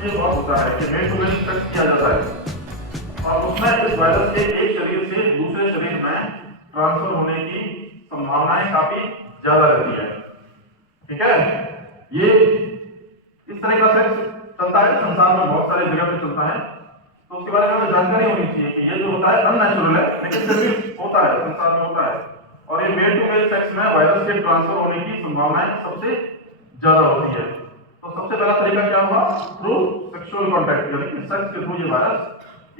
इसमें ये बहुत होता है कि मेल टू मेल सेक्स किया जाता है और उसमें इस वायरस के एक शरीर से दूसरे शरीर में ट्रांसफर होने की संभावनाएं काफी ज्यादा रहती है। ठीक है, ये इस तरह का सेक्स चलता है संसार में, बहुत सारे जगह पे चलता है, तो उसके बारे में हमें जानकारी होनी चाहिए कि ये जो होता है अननेचुरल है, लेकिन फिर भी होता है, संसार में होता है। और ये मेल टू मेल सेक्स में वायरस के ट्रांसफर होने की संभावनाएं सबसे ज्यादा होती है। तो सबसे पहला तरीका क्या हुआ? थ्रू सेक्सुअल कांटेक्ट, यानी कि सेक्स के थ्रू ये वायरस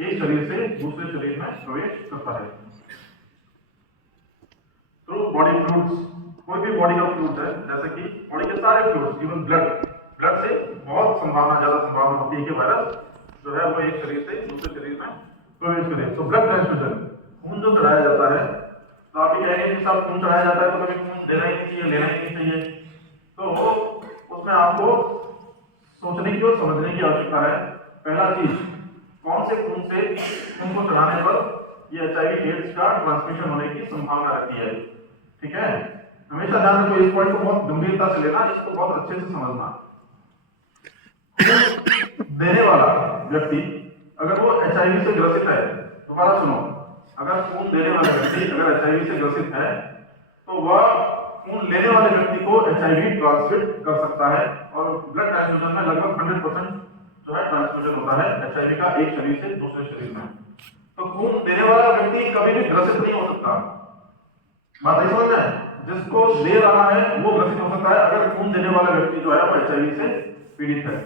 एक शरीर से दूसरे शरीर में प्रवेश करता है। थ्रू बॉडी फ्लूइड्स, कोई भी बॉडी का फ्लूइड है, जैसे कि बॉडी के सारे फ्लूइड्स, इवन ब्लड से बहुत ज्यादा संभावना होती है कि वायरस जो है वो एक शरीर से दूसरे शरीर में प्रवेश करे। तो ब्लड ट्रांसफ्यूजन, खून जो चढ़ाया जाता है, तो आप ये कहेंगे कि साहब खून चढ़ाया जाता है तो कभी खून देना ही नहीं चाहिए, लेना ही नहीं चाहिए। तो उसमें आपको सोचने की और समझने की आवश्यकता है। पहला चीज, कौन से खून से खून को चढ़ाने पर ये HIV एड्स का ट्रांसमिशन होने की संभावना रहती है। ठीक है, हमेशा ध्यान रखो, इस पॉइंट को बहुत गंभीरता से लेना, इसको बहुत अच्छे से समझना। देने वाला व्यक्ति अगर वो HIV से ग्रसित है, दोबारा सुनो, अगर खून देने वाला व्यक्ति अगर HIV से ग्रसित है तो वह खून लेने वाले व्यक्ति को HIV ट्रांसमिट कर सकता है। और ब्लड ट्रांसफ्यूजन में लगभग 100% जो है ट्रांसफ्यूजन होता है HIV का एक शरीर से दूसरे शरीर में। तो खून देने वाला व्यक्ति कभी भी ग्रसित नहीं हो सकता। बात ऐसा समझ में, जिसको दे रहा है वो ग्रसित हो सकता है अगर खून देने वाला व्यक्ति जो है वो HIV से पीड़ित है।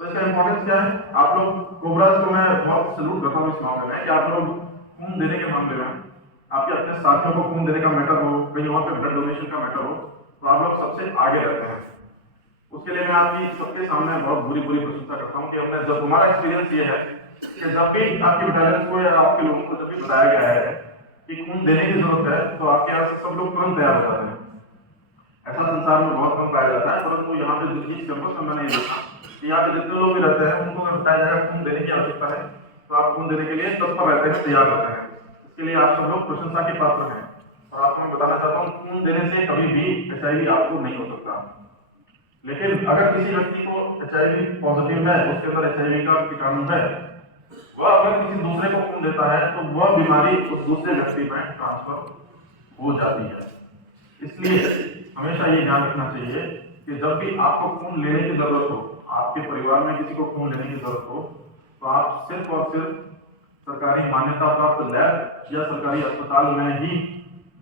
तो इसका इंपॉर्टेंस क्या है? आप लोग कोबराज को मैं बहुत सैल्यूट करता हूं इस मामले में कि आप लोग खून देने के मामले में, आपके अपने साथियों को खून देने का मैटर हो, कहीं वहां पे ब्लड डोनेशन का मैटर हो, तो आप लोग सबसे आगे रहते हैं। उसके लिए मैं आपकी सबके सामने बहुत बुरी प्रशंसा करता हूं कि हमने, जब हमारा एक्सपीरियंस ये है कि जब भी आपकी बटालियन को या आपके लोगों को जब भी बताया गया है कि खून देने की जरूरत है, तो आपके यहाँ से सब लोग तुरंत तैयार हो जाते हैं। ऐसा संसार में बहुत कम पाया जाता है, परंतु यहाँ पे जिस कैंपस में मैंने देखा कि यहाँ पे जितने लोग भी रहते हैं उनको अगर बताया जाएगा खून देने की आवश्यकता है तो आप खून देने के लिए तत्पर रहते हैं, तैयार रहते हैं। इसके लिए आप सब लोग प्रशंसा के पात्र हैं। और आपको मैं बताना चाहता हूँ, खून देने से कभी भी HIV आपको नहीं हो सकता। लेकिन अगर किसी व्यक्ति को HIV पॉजिटिव है, उसके अंदर HIV का कीटाणु है, वह अगर किसी दूसरे को खून देता है तो वह बीमारी उस दूसरे व्यक्ति में ट्रांसफर हो जाती है। इसलिए हमेशा ये ध्यान रखना चाहिए कि जब भी आपको खून लेने की जरूरत हो, आपके परिवार में किसी को खून लेने की जरूरत हो, तो आप सिर्फ और सिर्फ सरकारी मान्यता प्राप्त लैब या सरकारी अस्पताल में ही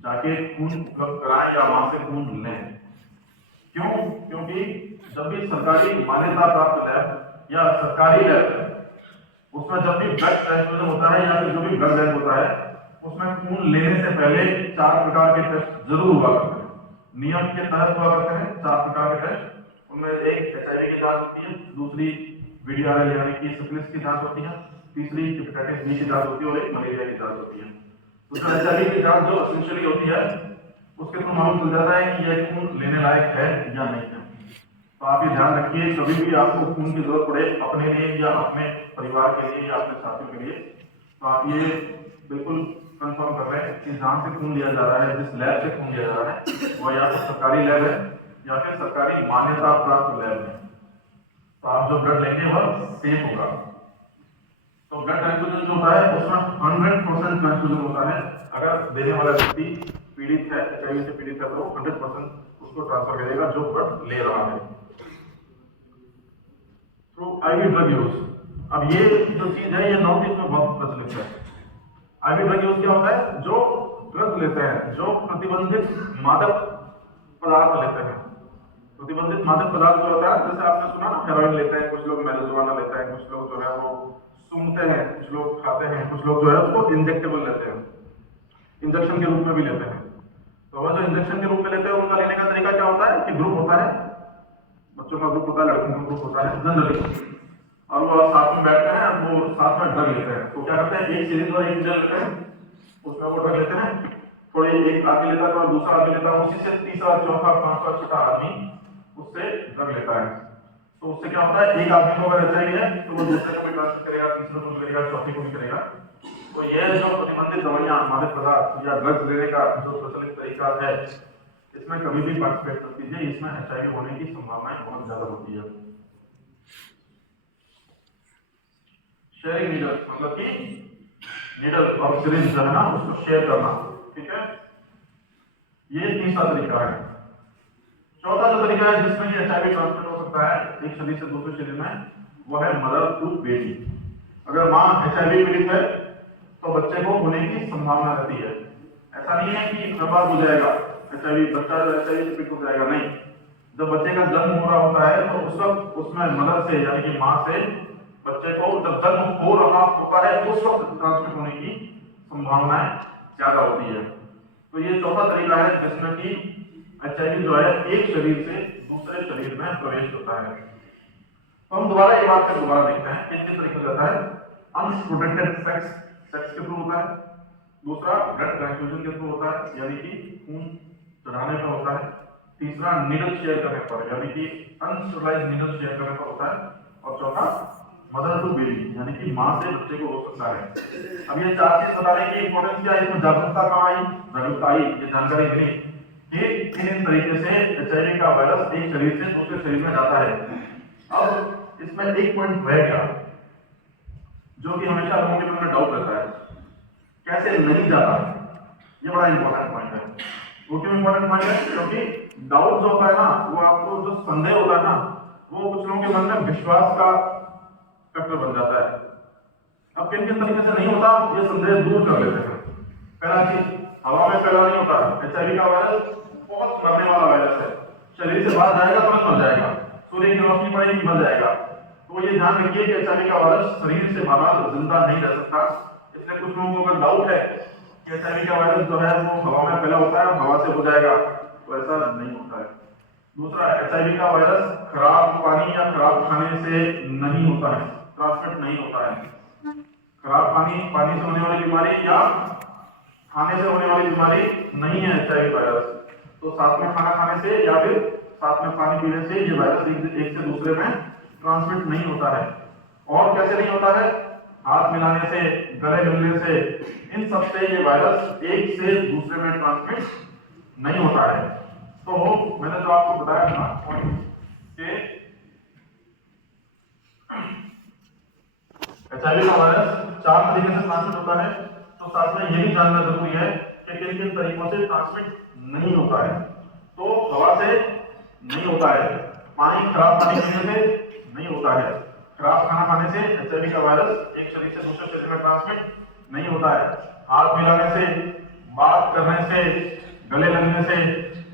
जाके खून उपलब्ध कराएं या वहां से खून लें। क्यों? क्योंकि जब भी सरकारी मान्यता प्राप्त लैब या सरकारी लैब उसमें जब भी ब्लड ट्रांसफ्यूजन होता है या फिर जो भी ब्लड बैंक होता है, उसमें खून लेने से पहले 4 प्रकार के टेस्ट जरूर हुआ करते हैं। नियम के तहत हुआ करते हैं 4 प्रकार के टेस्ट। उनमें एक HIV की जांच होती है, दूसरी VDRL यानी कि सिफिलिस की जांच होती है, तीसरी हेपेटाइटिस बी की जांच होती है और एक मलेरिया की जांच होती है। तो HIV की जांच जो एसेंशियली होती है, उसके थ्रू मालूम चल जाता है कि यह खून लेने लायक है या नहीं है। तो आप ये ध्यान रखिए, कभी भी आपको खून की जरूरत पड़े अपने लिए या अपने परिवार के लिए या अपने साथियों के लिए, तो आप ये बिल्कुल कंफर्म कर रहे हैं कि जहां से खून लिया जा रहा है, जिस लैब से खून लिया जा रहा है, वो या तो सरकारी लैब है या फिर सरकारी मान्यता प्राप्त लैब है। तो आप जो ब्लड लेंगे वह सेफ होगा। तो ब्लड ट्रांसफ्यूजन जो होता है उसमें 100% ट्रांसफ्यूजन होता है। अगर देने वाला व्यक्ति पीड़ित है, HIV से पीड़ित है, तो 100% उसको ट्रांसफर करेगा जो ब्लड ले रहा है। तो IV ड्रग यूज, अब ये जो चीज है ये नॉर्थ ईस्ट में बहुत प्रचलित है। IV ड्रग यूज क्या होता है? जो ड्रग्स लेते हैं, जो प्रतिबंधित मादक पदार्थ लेते हैं। प्रतिबंधित मादक पदार्थ जो होता है, जैसे आपने सुना ना, हेरोइन लेते हैं कुछ लोग, मैरिजुआना लेते हैं कुछ लोग, जो है वो सूंघते हैं कुछ लोग, खाते हैं कुछ लोग, जो है उसको इंजेक्टेबल लेते हैं, इंजेक्शन के रूप में भी लेते हैं। तो वो जो इंजेक्शन के रूप में लेते हैं उनका लेने का तरीका क्या होता है कि ग्रुप होता है, बच्चों का ग्रुप होता है, लड़कों का ग्रुप होता है जनरली, और वो साथ में बैठते हैं, वो साथ में ड्रग लेते हैं। तो क्या करते हैं, एक सीरीज और एक ड्रग लेते हैं, उसमें वो ड्रग लेते हैं, थोड़ी एक आदमी लेता है, थोड़ा दूसरा आदमी लेता है, उसी से तीसरा चौथा पांचवा छठा आदमी उससे ड्रग लेता है। तो उससे क्या होता है, एक आदमी को अगर HIV है तो वो दूसरे को भी ट्रांसफर करेगा, तीसरे को भी करेगा, चौथे को भी करेगा। तो यह जो प्रतिबंधित दवाइयां, मादक पदार्थ या ड्रग्स लेने का जो प्रचलित तरीका है, इसमें कभी भी पार्टिसिपेट मत कीजिए, इसमें HIV होने की संभावनाएं बहुत ज्यादा होती है। शेयरिंग नीडल मतलब कि नीडल और सिरिंज जो है ना उसको शेयर करना, ठीक है। ये तीसरा तरीका है। चौथा जो तरीका है जिसमें ये एचआईवी ट्रांसमिट हो सकता है एक शरीर से दूसरे शरीर में, वो है मदर टू बेबी। अगर माँ एचआईवी पीड़ित है तो बच्चे को होने की संभावना रहती है। ऐसा नहीं है कि बर्बाद हो जाएगा एचआईवी, बच्चा जो एचआईवी से पीड़ित हो जाएगा, नहीं। जब बच्चे का जन्म हो रहा होता है तो उस वक्त उसमें मदर से यानी कि माँ से बच्चे को जब जन्म हो रहा होता है उस वक्त ट्रांसमिट होने की संभावनाएं ज्यादा होती है। तो ये चौथा तरीका है जिसमें कि एचआईवी जो है एक शरीर से दूसरे शरीर में प्रवेश होता है। तो हम दोबारा ये बात फिर दोबारा देखते हैं किन किन तरीके से होता है। अनप्रोटेक्टेड सेक्स, सेक्स के थ्रू होता है। दूसरा ब्लड ट्रांसफ्यूजन के थ्रू होता है यानी कि खून चढ़ाने पर होता है। तीसरा नीडल शेयर करने पर यानी कि अनस्टेरलाइज्ड नीडल शेयर करने पर होता है। और चौथा मदर टू बेबी यानी कि माँ से बच्चे को हो सकता है। अब ये चार चीज बताने की इंपॉर्टेंस क्या है, इसमें जागरूकता कहाँ आई, जागरूकता आई, ये जानकारी मिली कि किन तरीके से एचआईवी का वायरस एक शरीर से दूसरे शरीर में जाता है। अब इसमें एक पॉइंट रह गया जो कि हमेशा लोगों के मन में डाउट रहता है, कैसे नहीं जाता। ये बड़ा इंपॉर्टेंट पॉइंट है। वो क्यों इंपॉर्टेंट पॉइंट है? क्योंकि डाउट जो होता है ना, वो आपको जो संदेह होता है ना, वो कुछ लोगों के मन में विश्वास का फैक्टर बन जाता है। अब किन किन तरीके से नहीं होता ये संदेह दूर कर लेते हैं। पहला चीज, हवा में फैला नहीं होता। एचआईवी का वायरस बहुत मरने वाला वायरस है, शरीर से बाहर जाएगा तुरंत मर जाएगा, सूर्य की रोशनी पड़ेगी मर जाएगा। तो ये ध्यान रखिए कि एचआईवी का वायरस शरीर से बाहर जिंदा नहीं रह सकता। इसलिए कुछ लोगों को अगर डाउट है कि एचआईवी का वायरस जो है वो हवा में फैला होता है, हवा से हो जाएगा, तो ऐसा नहीं होता है। दूसरा, एचआईवी का वायरस खराब पानी या खराब खाने से नहीं होता है, ट्रांसमिट नहीं होता है। खराब पानी से होने वाली बीमारी या खाने से होने वाली बीमारी नहीं है एचआईवी वायरस। तो साथ में खाना खाने से या फिर साथ में पानी पीने से ये वायरस एक से दूसरे में ट्रांसमिट नहीं होता है। और कैसे नहीं होता है? हाथ मिलाने से, गले मिलने से, इन सब से ये वायरस एक से दूसरे में ट्रांसमिट नहीं होता है। तो मैंने जो आपको बताया था कि एचआईवी का वायरस 4 तरीके से ट्रांसमिट होता है, तो साथ में ये भी जानना जरूरी है कि किन किन तरीकों से ट्रांसमिट नहीं होता है। तो हवा से नहीं होता है, खराब पानी पीने से नहीं होता है, खराब खाना खाने से एचआईवी का वायरस एक शरीर से दूसरे शरीर में ट्रांसमिट नहीं होता है, हाथ मिलाने से, बात करने से, गले लगने से,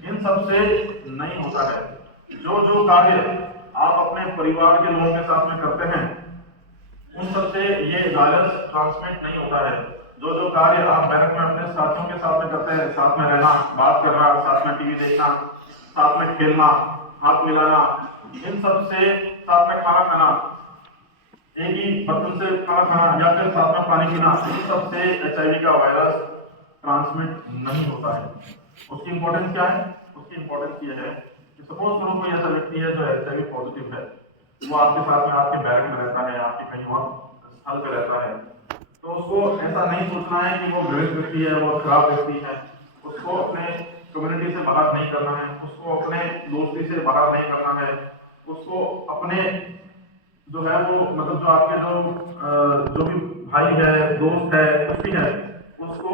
इन सब से नहीं होता है। जो कार्य आप अपने परिवार के लोगों के साथ में करते हैं उन सब से ये वायरस ट्रांसमिट नहीं होता है। जो कार्य आप बैरक में अपने साथियों के साथ में करते हैं, साथ में रहना, बात करना, साथ में टीवी देखना, साथ में खेलना, हाथ मिलाना, इन सब से, साथ में खाना खाना, एक ही बर्तन से खाना खाना या फिर साथ में पानी पीना, इन सब से एचआईवी का वायरस ट्रांसमिट नहीं होता है। उसकी इंपॉर्टेंस क्या है? उसकी इंपॉर्टेंस ये है कि सपोज करो कोई ऐसा व्यक्ति है जो एचआईवी पॉजिटिव है, वो आपके साथ में आपके बैरक में रहता है, आपके कहीं और स्थल पे रहता है, तो उसको ऐसा नहीं सोचना है कि वो गलत व्यक्ति है, वो खराब व्यक्ति है। उसको अपने कम्युनिटी से बाहर नहीं करना है, उसको अपने दोस्ती से बाहर नहीं करना है, उसको अपने जो है वो मतलब जो आपके जो भी भाई है, दोस्त है, कुछ भी है, उसको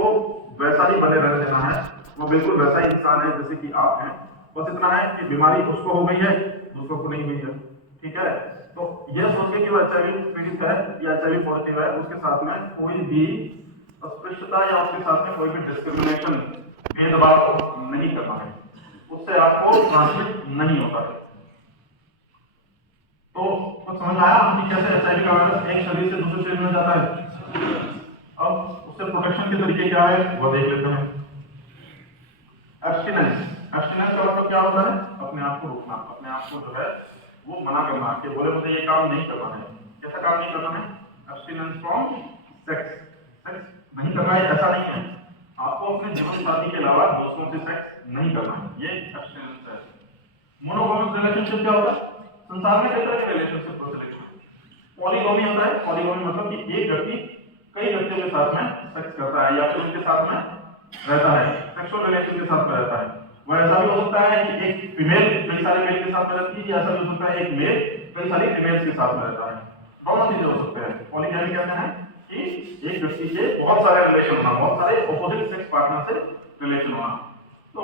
वैसा ही बने रहने देना है। वो बिल्कुल वैसा ही इंसान है जैसे कि आप हैं। बस इतना है कि बीमारी उसको हो गई है, दूसरों को नहीं हुई है, ठीक है। तो यह सोच के कि वो एचआईवी पीड़ित है या एचआईवी पॉजिटिव है, उसके साथ में कोई भी अस्पृश्यता या उसके साथ में कोई भी डिस्क्रिमिनेशन, भेदभाव नहीं करना है, उससे आपको ट्रांसमिट नहीं होता है। तो समझ आया कि कैसे एचआईवी का वायरस एक शरीर से दूसरे शरीर में जाता है। अब उससे प्रोटेक्शन के तरीके क्या है वो देख लेते हैं। एब्स्टिनेंस का मतलब क्या होता है? अपने आप को रोकना, अपने आप को जो है वो मना करना कि बोले मुझे ये काम नहीं करना है। कैसा काम नहीं करना है? एब्स्टिनेंस फ्रॉम सेक्स, सेक्स नहीं करना है ऐसा नहीं है, आपको अपने जीवन साथी के अलावा दूसरों से सेक्स नहीं करना है, ये एब्स्टिनेंस है। मोनोगामिक रिलेशनशिप क्या होता है? संसार में कई तरह के रिलेशनशिप प्रचलित हैं। पॉलीगॉमी होता है, पॉलीगॉमी मतलब कि एक व्यक्ति कई व्यक्तियों के साथ में सेक्स करता है या फिर उनके साथ में रहता है, सेक्सुअल रिलेशन के साथ में रहता है। वो ऐसा भी हो सकता है कि एक फीमेल कई सारे मेल के साथ में रहती है, ऐसा भी हो सकता है एक मेल कई सारी फीमेल्स के साथ में रहता है। दोनों चीजें हो सकते हैं। पॉलीगैमी कहते हैं कि एक व्यक्ति के बहुत सारे रिलेशन होना, बहुत सारे ऑपोजिट सेक्स पार्टनर से रिलेशन होना। तो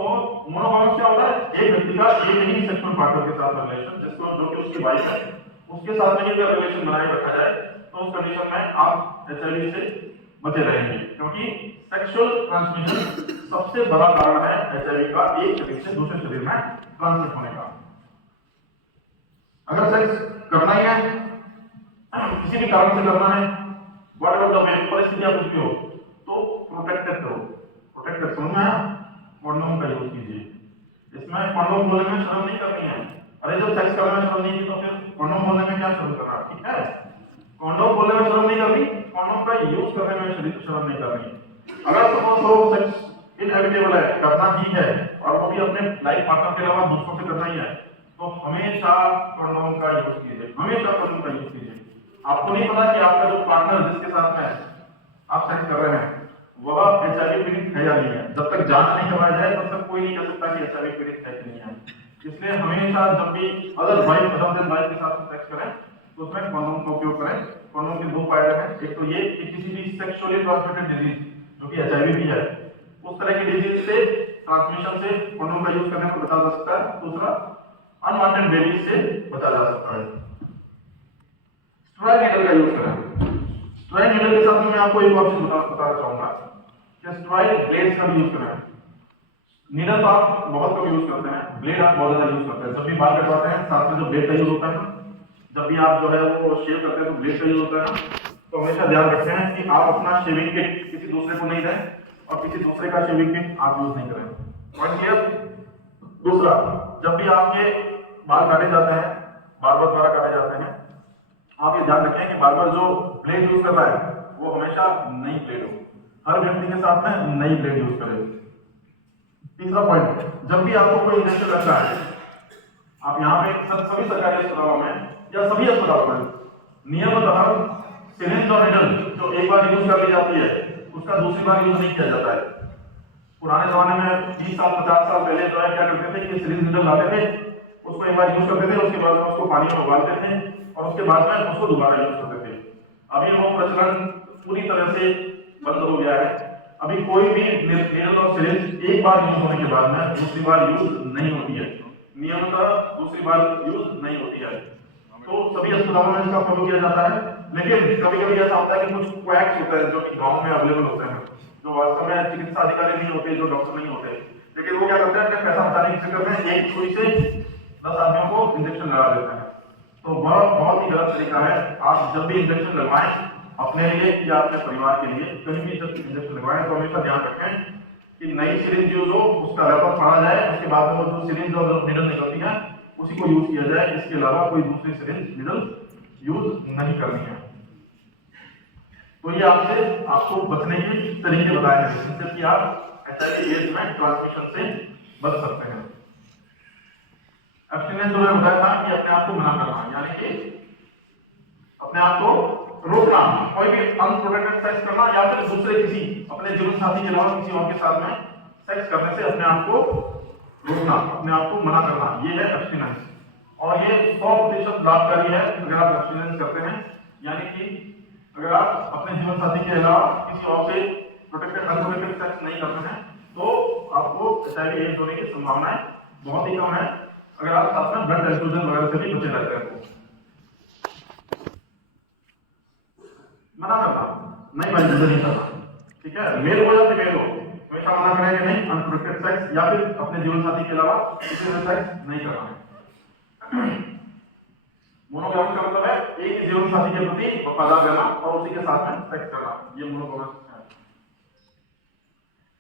मोनोगामस क्या होता है, एक व्यक्ति का एक ही सेक्सुअल पार्टनर के साथ रिलेशन, जिसको जो कि उसकी वाइफ है, उसके साथ में अगर रिलेशन बनाए रखा जाए तो उस कंडीशन में आप एचआईवी से बचे रहेंगे, क्योंकि सेक्सुअल ट्रांसमिशन सबसे बड़ा कारण है एचआईवी का एक शरीर से दूसरे शरीर में ट्रांसमिट होने का। अगर सेक्स करना ही है, किसी भी कारण से करना है, व्हाटएवर द वे, परिस्थितियां कुछ भी हो, तो प्रोटेक्टेड करो। प्रोटेक्टेड समझ में आया? कंडोम का यूज कीजिए। इसमें कंडोम बोलने में शर्म नहीं करनी है। अरे जब सेक्स करने में शर्म नहीं की तो फिर कंडोम बोलने में क्या शर्म करना, ठीक है? कंडोम बोलने में शर्म नहीं करनी, कंडोम का यूज करने में शर्म नहीं करनी। अगर सपोज हो सेक्स इनएविटेबल है, करना ही है, और वो भी अपने लाइफ पार्टनर के अलावा दूसरों से करना ही है, तो हमेशा कंडोम का यूज कीजिए, हमेशा कंडोम का यूज कीजिए। आपको नहीं पता कि आपका जो पार्टनर जिसके साथ में आप सेक्स कर रहे हैं वह एचआईवी पीड़ित है या नहीं है। जब तक जांच नहीं करवाया जाए तब तक कोई नहीं कह सकता कि एचआईवी पीड़ित है कि नहीं है। इसलिए हमेशा जब भी अदर वाइफ के साथ सेक्स करें तो उसमें कंडोम का उपयोग करें। कंडोम के दो फायदे हैं, एक तो ये कि किसी भी सेक्सुअली ट्रांसमिटेड डिजीज जो कि एचआईवी भी है, उस तरह की डिजीज से ट्रांसमिशन से कंडोम का यूज करने को बचा जा सकता है। दूसरा, अनवांटेड बेबीज से बचा जा सकता है। स्ट्रॉय नीडल का यूज करें। स्ट्रॉय नीडल के साथ में मैं आपको एक और चीज बताना चाहूंगा कि स्ट्रॉय ब्लेड्स का यूज करें। नीडल तो आप बहुत कम यूज करते हैं, ब्लेड आप बहुत ज्यादा यूज करते हैं। जब भी बाल कटवाते हैं साथ में जो ब्लेड का यूज होता है, जब भी आप जो है वो शेव करते हैं तो ब्लेड का यूज होता है। तो हमेशा ध्यान रखें कि आप अपना शेविंग किट किसी दूसरे को नहीं दें और किसी दूसरे का शेविंग किट आप यूज नहीं करें। Point clear? दूसरा, जब भी आपके बाल काटे जाते हैं, बार्बर द्वारा काटे जाते हैं, आप ये ध्यान रखें कि बार्बर जो ब्लेड यूज कर रहा है वो हमेशा नई ब्लेड हो। हर व्यक्ति के साथ में नई ब्लेड यूज करें। तीसरा पॉइंट, जब भी आपको कोई इंजेक्शन लगता है, आप यहाँ पे सभी सरकारी अस्पतालों में या सभी अस्पतालों में नियमतः सिरिंज और निडल जो एक बार यूज कर ली जाती है उसका दूसरी बार यूज नहीं किया जाता है। पुराने जमाने में 20 साल 50 साल पहले जो है क्या करते थे कि सिरिंज निडल लाते थे, उसको एक बार यूज करते थे, उसके बाद में उसको पानी में उबालते थे और उसके बाद में उसको दोबारा यूज करते थे। अभी वो प्रचलन पूरी तरह से बंद हो गया है। अभी कोई भी निडल और सिरिंज एक बार यूज होने के बाद में दूसरी बार यूज नहीं होती है, नियमतः दूसरी बार यूज नहीं होती है। तो सभी अस्पतालों में इसका फॉलो किया जाता है। लेकिन कभी कभी ऐसा होता है कि कुछ क्वैक्स होते हैं जो कि गांव में अवेलेबल होते हैं, जो वास्तव में चिकित्सा अधिकारी नहीं होते, जो डॉक्टर नहीं होते, लेकिन वो क्या करते हैं कि पैसा बचाने के चक्कर में एक सुई से 10 आदमियों को इंजेक्शन लगा देते हैं। तो वह बहुत ही गलत तरीका है। आप जब भी इंजेक्शन लगवाएं अपने लिए या अपने परिवार के लिए, कहीं भी जब इंजेक्शन लगवाएं तो हमेशा ध्यान रखें कि नई सिरिंज यूज हो, उसका रैपर फाड़ा जाए, उसके बाद में वो जो सिरिंज और निडल निकलती है उसी को यूज किया जाए। इसके अलावा कोई दूसरी सिरिंज निडल यूज नहीं करनी है। तो ये आपको बचने के तरीके बताए हैं जिससे कि आप एचआईवी एड्स में ट्रांसमिशन से बच सकते हैं। एब्स्टिनेंस जो मैं बताया था कि अपने आप को मना करना, यानी कि अपने आप को रोकना, कोई भी अनप्रोटेक्टेड सेक्स करना या फिर दूसरे किसी अपने जीवन साथी के अलावा किसी और के साथ में सेक्स करने से अपने आप को रोकना, अपने आप को मना करना, ये है एब्स्टिनेंस। और ये 100% लाभकारी है अगर आप एब्स्टिनेंस करते हैं, यानी कि अगर आप अपने जीवन साथी के अलावा किसी और से अनप्रोटेक्टेड सेक्स नहीं करते हैं तो आपको एचआईवी एड्स होने की संभावनाएं बहुत ही कम है, अगर आप साथ में ब्लड ट्रांसफ्यूजन वगैरह से भी बचे रहते हैं। मना करना, नहीं भाई मुझे नहीं करना, ठीक है? मेल हो या फीमेल हो, हमेशा मना करें कि नहीं अनप्रोटेक्टेड सेक्स या फिर अपने जीवन साथी के अलावा किसी से सेक्स नहीं करना है। मोनोगामी का मतलब है एक ही जीवन साथी के प्रति वफादार रहना और उसी के साथ में सेक्स करना, ये मोनोगामी है।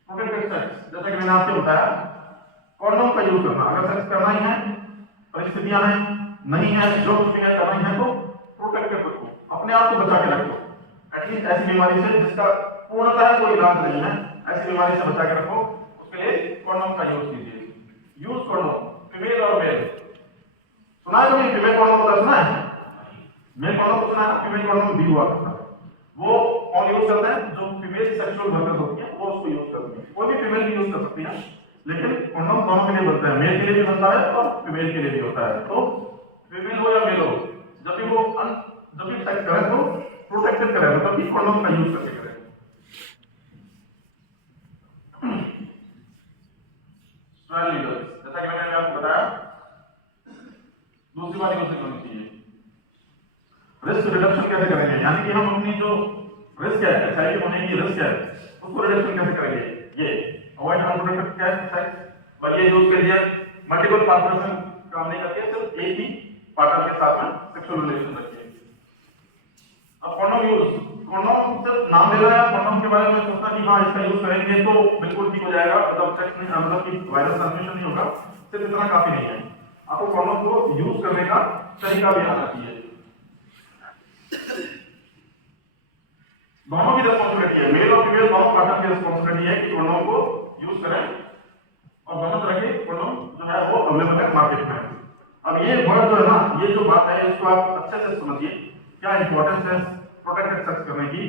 प्रोटेक्टेड सेक्स, जैसा कि मैंने आपको बताया, कंडोम का यूज करना। अगर सेक्स करना ही है, परिस्थितियां हैं नहीं है, जो कुछ भी है करना ही है तो प्रोटेक्टेड रखो, अपने आप को बचा के रखो। एटलीस्ट ऐसी बीमारी से जिसका पूर्णतः कोई इलाज नहीं है, ऐसी बीमारी से बचा के रखो, उसके लिए कंडोम का यूज कीजिए। यूज कंडोम फीमेल और मेल, सुना है कभी फीमेल कंडोम होता सुना है? मेल कंडोम तो सुना है, फीमेल कंडोम भी हुआ करता है। वो कौन यूज करते हैं? जो फीमेल सेक्सुअल वर्कर्स होती हैं वो उसको यूज करती है। कोई भी फीमेल भी यूज कर सकती है, लेकिन कंडोम दोनों के लिए बनता है, मेल के लिए भी बनता है और फीमेल के लिए भी होता है। तो फीमेल हो या मेल हो, जब भी वो जब भी सेक्स करें तो प्रोटेक्टेड करें, मतलब कि कंडोम का यूज करके करें। जैसा कि मैंने आपको बताया, दूसरी बात यूज करनी चाहिए, रिस्क रिडक्शन कैसे करेंगे, यानी कि हम अपनी जो रिस्क है, एचआईवी होने की रिस्क है, उसको रिडक्शन कैसे करेंगे। ये अवॉइड अनप्रोटेक्टेड सेक्स, पर ये यूज करिए मल्टीपल पार्टनर से काम नहीं करके सिर्फ एक ही पार्टनर के साथ में सेक्सुअल रिलेशन रखिए। अब कंडोम यूज, कंडोम सिर्फ नाम ले रहा है, कंडोम के बारे में सोचना कि हाँ इसका यूज करेंगे तो बिल्कुल ठीक हो जाएगा, मतलब सेक्स में मतलब कि वायरस ट्रांसमिशन नहीं होगा, सिर्फ इतना काफी नहीं है। आपको कंडोम को यूज करने का तरीका भी आना चाहिए। दोनों की रिस्पांसिबिलिटी है, मेल और फीमेल दोनों पार्टनर की रिस्पांसिबिलिटी है कि कंडोम को यूज करें, और दोनों तरह के कंडोम जो है वो अवेलेबल है मार्केट में। अब ये वर्ड जो है ना, ये जो बात है इसको आप अच्छे से समझिए, क्या इंपॉर्टेंस है प्रोटेक्टेड सेक्स करने की।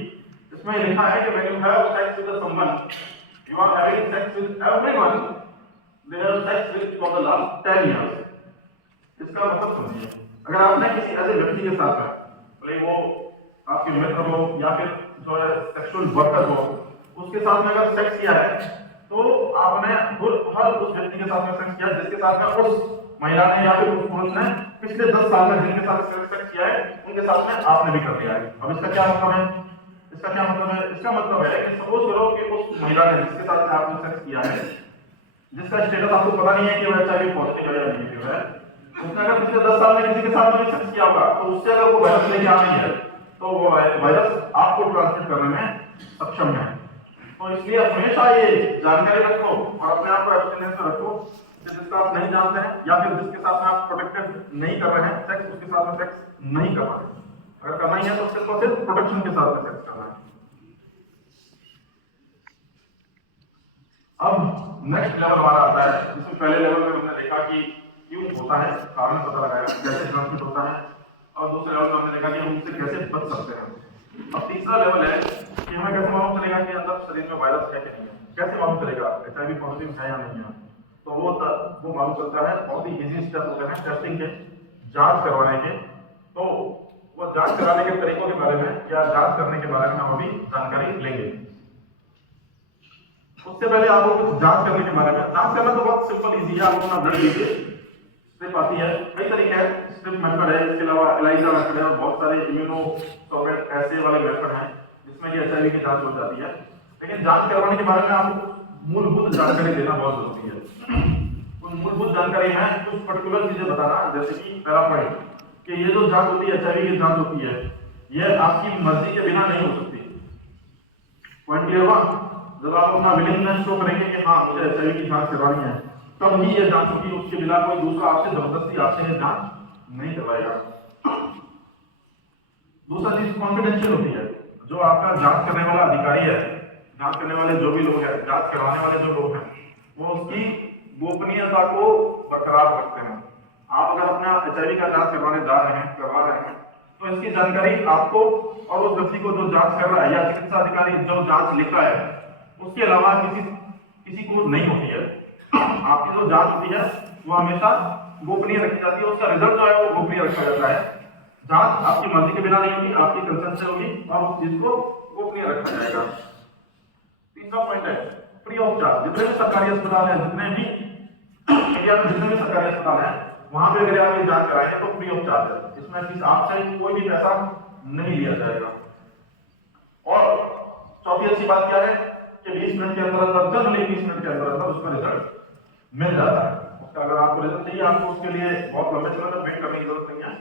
इसमें लिखा है कि when you have sex with someone, you are having sex with everyone they have sex with for the last 10 years. इसका मतलब समझिए, अगर आपने किसी ऐसे व्यक्ति के साथ है, भले वो आपके मित्र हो या फिर जो है सेक्सुअल वर्कर हो, उसके साथ में अगर सेक्स किया है तो आपने हर उस व्यक्ति के साथ में सेक्स किया जिसके साथ में उस महिला ने या फिर उस पुरुष ने पिछले 10 साल में जिनके साथ सेक्स किया है उनके साथ में आपने भी कर लिया है। अब इसका क्या मतलब है, इसका क्या मतलब है, इसका मतलब है कि सपोज करो कि उस महिला ने जिसके साथ में आपने सेक्स किया है, जिसका स्टेटस आपको पता नहीं है कि वो एचआईवी पॉजिटिव है या नेगेटिव है, उसने अगर पिछले 10 साल में किसी के साथ में सेक्स किया होगा तो उससे अगर वो वायरस लेके आ रही है तो वो वायरस आपको ट्रांसमिट करने में सक्षम है। तो इसलिए हमेशा ये जानकारी रखो और अपने आप को एब्स्टिनेंस में रखो कि जिसका आप नहीं जानते हैं या फिर जिसके साथ में आप प्रोटेक्टेड नहीं कर रहे हैं सेक्स, उसके साथ में सेक्स नहीं कर रहे हैं। अगर करना ही है तो सिर्फ और सिर्फ प्रोटेक्शन के साथ में सेक्स करना है। अब नेक्स्ट लेवल हमारा आता है, जिसमें पहले लेवल में हमने देखा कि क्यों होता है, कारण पता लगाया, कैसे ट्रांसमिट होता है, और दूसरे लेवल में हमने देखा कि हम उससे कैसे बच सकते हैं। अब तीसरा लेवल है कि हमें कैसे मालूम चलेगा कि अंदर शरीर में वायरस है कि नहीं है, कैसे मालूम चलेगा एचआईवी पॉजिटिव है या नहीं है। तो वो मालूम चलता है, बहुत ही इजी स्टेप होते हैं टेस्टिंग के, जांच करवाने के। तो वो जांच कराने के तरीकों के बारे में या जांच करने के बारे में हम अभी जानकारी लेंगे। उससे पहले आपको कुछ जांच करने के बारे में, जांच करना तो बहुत सिंपल इजी है, आप अपना ब्लड लीजिए, स्ट्रिप आती है, कई तरीके हैं, स्ट्रिप मेथड है, इसके अलावा एलाइजा मेथड है, और बहुत सारे इम्यूनोसॉर्बेंट ऐसे वाले मेथड हैं जिसमें कि एचआईवी की जांच हो जाती है। लेकिन जांच करवाने के बारे में आपको मूलभूत जानकारी देना बहुत जरूरी है। उन मूलभूत जानकारी में कुछ पर्टिकुलर चीजें बताना, जैसे कि पहला पॉइंट कि ये जो जांच होती है एचआईवी की जांच होती है, यह आपकी मर्जी के बिना नहीं हो सकती। पॉइंट क्लियर हुआ? जब आप अपना विलिंगनेस शो करेंगे कि हाँ मुझे एचआईवी की जांच करवानी है, तब ही ये जांच होगी, उसके बिना कोई दूसरा आपसे जबरदस्ती आपसे ये जांच नहीं करवाएगा। दूसरा चीज कॉन्फिडेंशियल होती है, जो आपका जांच करने वाला अधिकारी है, जांच करने वाले जो भी लोग हैं, जांच करवाने वाले जो लोग हैं, वो उसकी गोपनीयता को बरकरार रखते हैं। आप अगर अपना एचआईवी का जांच करवा रहे हैं तो इसकी जानकारी आपको और उस व्यक्ति को जो जांच कर रहा है या चिकित्सा अधिकारी जो जांच लिख रहा है उसके अलावा किसी को नहीं होती है। आपकी जो जांच होती है वो हमेशा गोपनीय रखी जाती है, उसका रिजल्ट जो है वो गोपनीय रखा जाता है। जांच आपकी मर्जी के बिना नहीं होगी, आपकी कंसेंट से होगी और उस चीज को गोपनीय रखा जाएगा। तीसरा पॉइंट है फ्री ऑफ चार्ज। जितने भी सरकारी अस्पताल है, जितने भी इंडिया में जितने भी सरकारी अस्पताल है, वहां पे अगर आप ये जांच कराएंगे तो फ्री ऑफ चार्ज है, इसमें किसी आपसे कोई भी पैसा नहीं लिया जाएगा। और चौथी अच्छी बात क्या है कि 20 मिनट के अंदर जनरली 20 मिनट के अंदर उसका रिजल्ट मिल जाता है। उसका अगर आपको रिजल्ट चाहिए, आपको उसके लिए बहुत लंबे समय तक वेट करने की जरूरत नहीं है,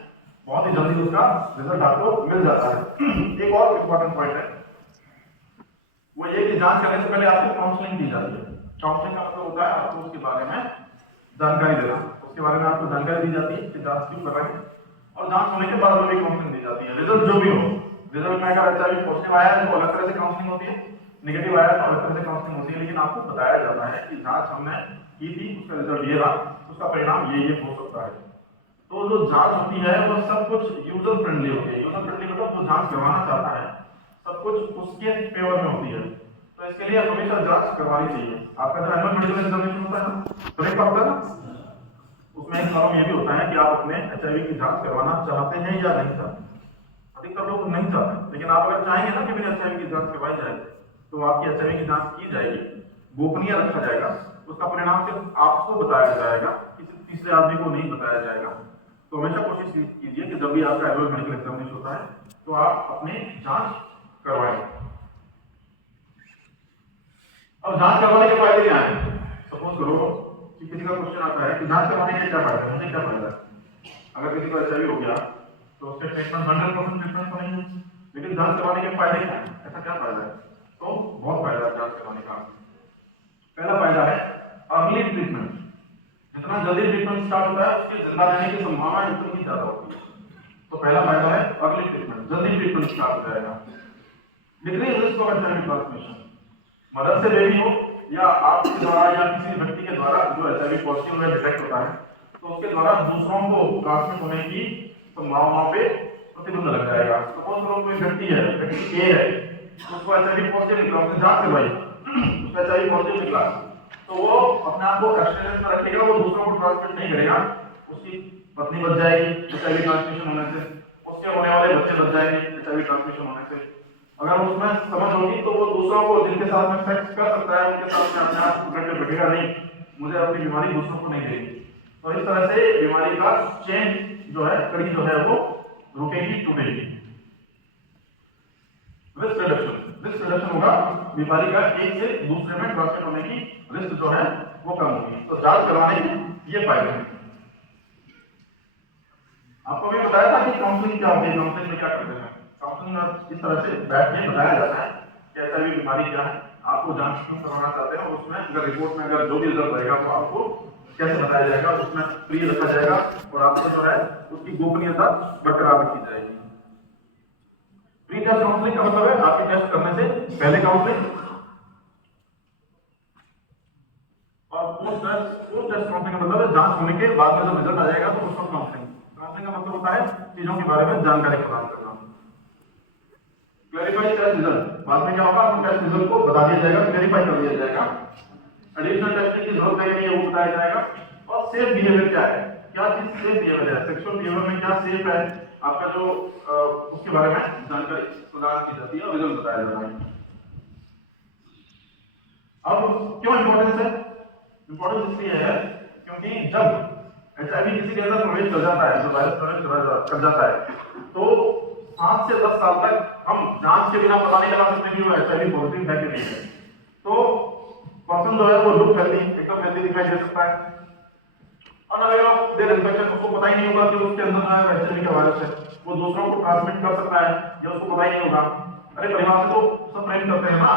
बहुत ही जल्दी उसका रिजल्ट आपको मिल जाता है। एक और इंपॉर्टेंट पॉइंट है वो ये कि जांच करने से पहले आपको काउंसलिंग दी जाती है। काउंसलिंग का मतलब होता है आपको उसके बारे में जानकारी देना, उसके बारे में आपको जानकारी दी जाती है कि जांच क्यों कर रहे हैं, और जांच होने के बाद भी काउंसलिंग दी जाती है। रिजल्ट जो भी हो, रिजल्ट में अगर एचआईवी पॉजिटिव आया है तो अलग तरह से काउंसलिंग होती है, नेगेटिव आया तो अलग तरह से काउंसलिंग होती है, लेकिन आपको बताया जाता है कि जांच हमने की थी, उसका रिजल्ट ये रहा, उसका परिणाम ये हो सकता है। तो जो जांच होती है वो सब कुछ यूजर फ्रेंडली होती है। यूजर फ्रेंडली मतलब जो जांच करवाना चाहता है सब कुछ उसके फेवर में होती है। तो इसके लिए हमेशा जांच करवानी चाहिए। आपका जो एनुअल मेडिकल एग्जामिनेशन होता है ना, ब्रेक होता है, उसमें एक फॉर्म ये भी होता है कि आप अपने एचआईवी की जांच करवाना चाहते हैं या नहीं चाहते। अब अधिकतर लोग नहीं चाहते, लेकिन आप अगर चाहेंगे ना कि मेरी एचआईवी की जांच करवाई जाए तो आपकी एचआईवी की जांच की जाएगी, गोपनीय रखा जाएगा, उसका परिणाम सिर्फ आपको बताया जाएगा, किसी तीसरे आदमी को नहीं बताया जाएगा। तो हमेशा कोशिश कीजिए कि जब भी आपका एनुअल मेडिकल एग्जामिनेशन होता है तो आप अपनी जांच करवाएं। अब जांच करवाने के फायदे क्या हैं? सपोज करो कि किसी का क्वेश्चन आता है कि जांच करवाने के क्या फायदा है, मुझे क्या फायदा है? अगर किसी को एचआईवी हो गया तो उसके ट्रीटमेंट 100% ट्रीटमेंट तो नहीं है, लेकिन जांच करवाने के फायदे क्या है? ऐसा क्या फायदा है? तो बहुत फायदा है जांच करवाने का। पहला फायदा है अर्ली ट्रीटमेंट। जितना जल्दी ट्रीटमेंट स्टार्ट होता है उसकी जिंदा रहने की संभावना उतनी ही ज्यादा होती है। तो पहला फायदा है अर्ली ट्रीटमेंट, जल्दी ट्रीटमेंट स्टार्ट हो जाएगा। Decrease risk of HIV transmission, mother से बेबी हो या आपके द्वारा या किसी व्यक्ति के द्वारा जो एचआईवी पॉजिटिव में डिटेक्ट होता है तो उसके द्वारा दूसरों को ट्रांसमिट होने की संभावनाओं पे प्रतिबंध लग जाएगा। सपोज करो कोई व्यक्ति है, व्यक्ति ए है, उसको एचआईवी पॉजिटिव निकला, उसने जांच करवाई, उसका एचआईवी पॉजिटिव निकला, तो वो अपने आप को एब्स्टिनेंस में रखेगा, वो दूसरों को ट्रांसमिट नहीं करेगा, उसकी पत्नी बच जाएगी एचआईवी ट्रांसमिशन होने से, उसके होने वाले बच्चे बच जाएंगे एचआईवी ट्रांसमिशन होने से। अगर उसमें समझ होगी तो वो दूसरों को जिनके साथ में सेक्स कर सकता है उनके साथ में अपने आप पकड़ के बैठेगा, नहीं मुझे अपनी बीमारी दूसरों को नहीं देगी। तो इस तरह से बीमारी का चेन जो है, कड़ी जो है वो रुकेगी, टूटेगी। रिस्क रिडक्शन होगा, बीमारी का एक से दूसरे में ट्रांसमिट होने की रिस्क जो है वो कम होगी। तो जांच करवाने के ये फायदे हैं। आपको भी बताया था कि काउंसलिंग क्या होती है, काउंसलिंग में क्या करते हैं। काउंसलिंग इस तरह से बैठ के बताया जाता है कि एचआईवी बीमारी क्या है, आपको जांच क्यों करवाना चाहते हैं, और उसमें अगर रिपोर्ट में अगर जो भी रिजल्ट रहेगा तो आपको कैसे बताया जाएगा, उसमें प्रिय रखा जाएगा और आपको जो है उसकी गोपनीयता बरकरार रखी जाएगी। प्री टेस्ट काउंसलिंग का मतलब है आपके टेस्ट करने से पहले काउंसलिंग, और पोस्ट टेस्ट काउंसलिंग का मतलब है जांच होने के बाद में जब रिजल्ट आ जाएगा तो उसको काउंसलिंग। काउंसलिंग का मतलब होता है चीजों के बारे में जानकारी प्रदान करना। क्लैरिफाई टेस्ट रिजल्ट, बाद में क्या होगा, आपको टेस्ट रिजल्ट को बता दिया जाएगा, क्लैरिफाई कर दिया जाएगा, एडिशनल टेस्टिंग की जरूरत है कि वो बताया जाएगा। और सेफ बिहेवियर क्या है, क्या चीज सेफ बिहेवियर है, सेक्सुअल बिहेवियर में क्या सेफ है आपका जो उसके बारे में जानकारी प्रदान की जाती है और रिजल्ट बताया जाता है। अब क्यों इंपॉर्टेंस है? इंपॉर्टेंस इसलिए है क्योंकि जब एचआईवी किसी के अंदर प्रवेश कर जाता है, जो वायरस प्रवेश कर जाता है, तो 5 से 10 साल तक हम जांच के बिना पता नहीं लगा सकते कि वो एचआईवी पॉजिटिव है कि नहीं है। तो पर्सन जो है वो लुक हेल्दी, एकदम हेल्दी दिखाई दे सकता है, और अगर देर इन्फेक्शन उसको पता ही नहीं होगा कि उसके अंदर जो है एचआईवी का वायरस है, वो दूसरों को ट्रांसमिट कर सकता है या उसको पता ही नहीं होगा। अरे परिवार से तो सब प्रेम करते हैं ना,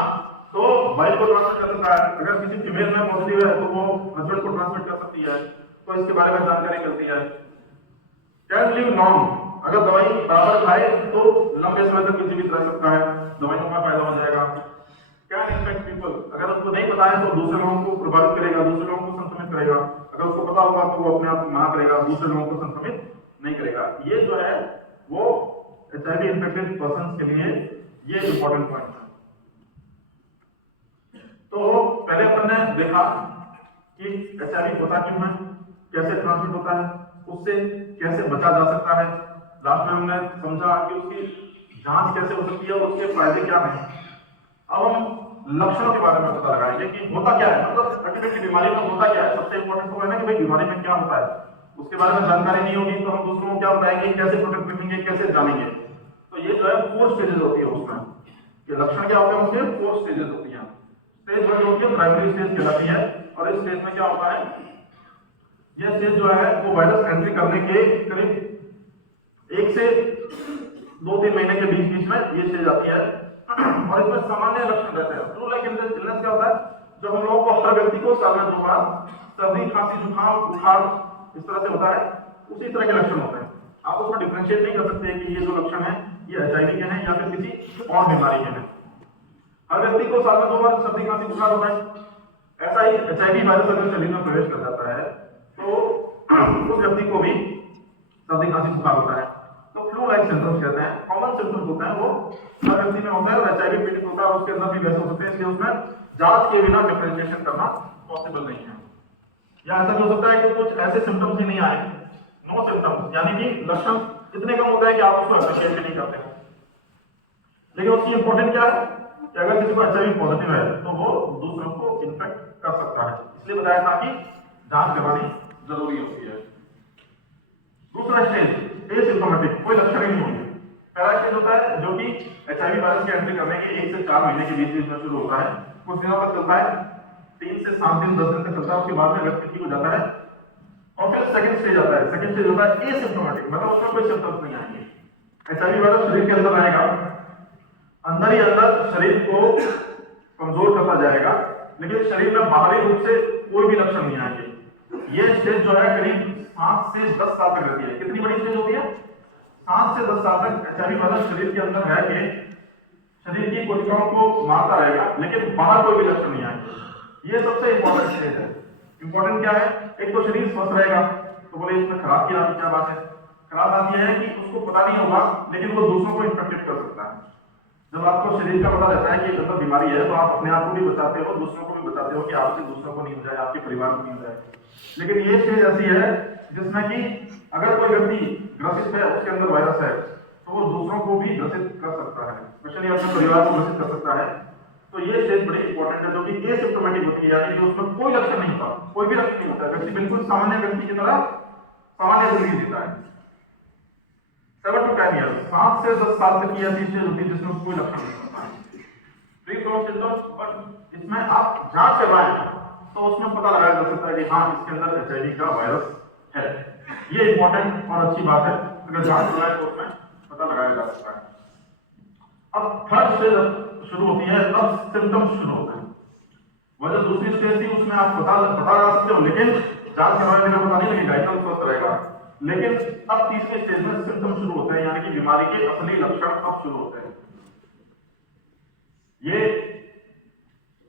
तो वाइफ को ट्रांसमिट कर सकता है, अगर किसी फीमेल में पॉजिटिव है तो वो हस्बैंड को ट्रांसमिट कर सकती है, तो इसके बारे में जानकारी मिलती है। कैन लिव लॉन्ग, अगर दवाई बराबर खाए तो लंबे समय तक जीवित रह सकता है, दवाइयों का फायदा हो जाएगा। कैन इन्फेक्ट पीपल, अगर उसको नहीं पता है तो दूसरे लोगों को प्रभावित करेगा, दूसरे लोगों को संक्रमित करेगा, अगर उसको पता होगा तो वो अपने आप को मना करेगा, दूसरे लोगों को संक्रमित नहीं करेगा। ये जो है वो एचआईवी इन्फेक्टेड पर्सन के लिए ये इंपॉर्टेंट पॉइंट है। तो पहले अपन ने देखा कि एचआईवी होता क्यों है, कैसे ट्रांसमिट होता है, उससे कैसे बचा जा सकता है, लास्ट में हमने समझा कि उसकी जांच कैसे हो सकती है और उसके फायदे क्या हैं। अब हम लक्षणों के बारे में पता लगाएंगे कि होता क्या है, मतलब अल्टीमेटली बीमारी में होता क्या है। सबसे इंपॉर्टेंट तो है ना कि भाई बीमारी में क्या होता है, उसके बारे में जानकारी नहीं होगी तो हम दूसरों को क्या बताएंगे, कैसे प्रोटेक्ट रखेंगे, कैसे जानेंगे। तो ये जो है 4 स्टेजेस होती है उसमें, कि लक्षण क्या होते हैं उसके 4 स्टेजेस होती हैं। स्टेज 1 होती है प्राइमरी स्टेज कहलाती है, और इस स्टेज में क्या होता है, यह स्टेज जो है वो वायरस एंट्री करने के करीब 1 से 2-3 महीने के बीच में ये स्टेज आती है, और इसमें सामान्य लक्षण रहते हैं। फ्लू लाइक इलनेस क्या होता है, जब हम लोगों को हर व्यक्ति को साल में 2 बार सर्दी, खांसी, जुकाम, बुखार इस तरह से होता है, उसी तरह के लक्षण होते हैं। आप उसमें डिफरेंशिएट नहीं कर सकते कि ये जो लक्षण है ये एचआईवी के हैं या फिर किसी और बीमारी के हैं। हर व्यक्ति को साल में 2 बार सर्दी, खांसी, बुखार होता है। ऐसा ही एचआईवी वायरस अगर शरीर में प्रवेश कर जाता है तो उस व्यक्ति को भी सर्दी, खांसी, बुखार होता है। तो फ्लू लाइक सिम्टम्स कहते हैं, कॉमन सिम्टम्स होते हैं, वो हर व्यक्ति में होता है, और एचआईवी पीड़ित होता है उसके अंदर भी वैसे हो सकते हैं, इसलिए उसमें जांच के बिना डिफरेंशिएशन करना पॉसिबल नहीं है। या ऐसा भी हो सकता है कि कुछ ऐसे सिम्टम्स ही नहीं आए, नो सिम्टम्स, यानी कि लक्षण इतने कम होते हैं कि आप उसको अप्रिशिएट नहीं करते हो, लेकिन उसकी इंपॉर्टेंट क्या है कि अगर किसी को एचआईवी पॉजिटिव है तो वो दूसरों को इन्फेक्ट कर सकता है, इसलिए बताया था कि जांच करवानी जरूरी होती है। दूसरा स्टेज एसिम्प्टोमेटिक, कोई लक्षण ही नहीं होंगे। पहला स्टेज होता है जो कि एचआईवी वायरस की एंट्री करने के 1 से 4 महीने के बीच में शुरू होता है, कुछ दिनों तक चलता है, 3 से 7 दिन 10 दिन तक चलता है, उसके बाद में व्यक्ति ठीक हो जाता है। और फिर सेकंड स्टेज आता है, सेकंड स्टेज होता है एसिम्प्टोमेटिक, मतलब उसमें कोई सिम्टम्स नहीं आएंगे। एचआईवी वायरस शरीर के अंदर रहेगा, अंदर ही अंदर शरीर को कमजोर करता जाएगा, लेकिन शरीर में बाहरी रूप से कोई भी लक्षण नहीं आएंगे। ये स्टेज जो है करीब 7 से 10 साल तक रहती है। कितनी बड़ी स्टेज होती है? 7 से 10 साल तक एचआईवी वायरस शरीर के अंदर रह के शरीर की कोशिकाओं को मारता रहेगा, लेकिन बाहर कोई भी लक्षण नहीं आएंगे। ये सबसे इंपॉर्टेंट स्टेज है। इंपॉर्टेंट क्या है? एक तो शरीर स्वस्थ रहेगा, तो बोले इसमें खराब की क्या बात है? खराब बात यह है कि उसको पता नहीं होगा, लेकिन वो दूसरों को इन्फेक्टेड कर सकता है। जब आपको शरीर का पता रहता है कि अंदर बीमारी है, तो आप अपने आप को भी बचाते हो, दूसरों को भी बचाते हो कि आपसे दूसरों को नहीं हो जाए, आपके परिवार को नहीं हो जाए। लेकिन ये स्टेज ऐसी है जिसमें कि अगर कोई व्यक्ति ग्रसित है, उसके अंदर वायरस है, तो वो दूसरों को भी ग्रसित कर सकता है, स्पेशली अपने परिवार को ग्रसित कर सकता है। तो ये स्टेज बड़ी इंपॉर्टेंट है, जो कि एसिम्प्टोमेटिक होती है, यानी कि उसमें कोई लक्षण नहीं होता, कोई भी लक्षण नहीं होता है, व्यक्ति बिल्कुल सामान्य व्यक्ति की तरह सामान्य जिंदगी जीता है। 7 to 10 ईयर्स, 7 से 10 साल तक की ऐसी स्टेज होती है जिसमें कोई लक्षण नहीं होता है, फ्री फ्रॉम सिम्टम्स। बट इसमें आप जांच करवाएं तो उसमें पता लगाया जा सकता है कि हाँ, इसके अंदर एचआईवी का वायरस है। ये इंपॉर्टेंट और अच्छी बात है, अगर जांच करवाएं तो उसमें पता लगाया जा सकता है। अब थर्ड स्टेज शुरू होती है, तब सिम्टम्स शुरू होते हैं। वह जो दूसरी स्टेज थी उसमें आप पता लगा सकते हो, लेकिन जांच करवाने का पता नहीं लगेगा, एकदम स्वस्थ रहेगा। लेकिन अब तीसरे स्टेज में सिम्टम शुरू होते हैं, यानी कि बीमारी के असली लक्षण अब शुरू होते हैं। ये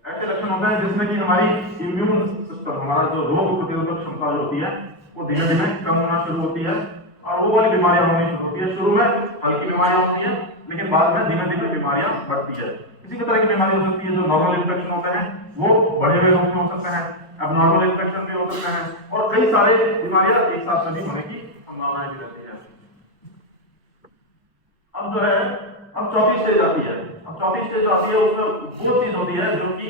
ऐसे लक्षण होते हैं जिसमें कि हमारी इम्यून सिस्टम, हमारा जो रोग प्रतिरोधक क्षमता जो होती है, वो धीरे धीरे कम होना शुरू होती है और वो वाली बीमारियां होनी शुरू होती है। शुरू में हल्की बीमारियां होती हैं, लेकिन बाद में धीमे धीमे बीमारियां बढ़ती है। इसी की तरह की बीमारी हो सकती है जो नॉर्मल इन्फेक्शन होते हैं, वो बड़े हुए रोग में हो सकते हैं, अब नॉर्मल इन्फेक्शन भी हो सकते हैं, और कई सारे बीमारियां एक साथ में भी होने की संभावना भी रहती है। अब जो है, अब चौथी स्टेज आती है। अब चौथी स्टेज आती है, उसमें वो चीज होती है जो कि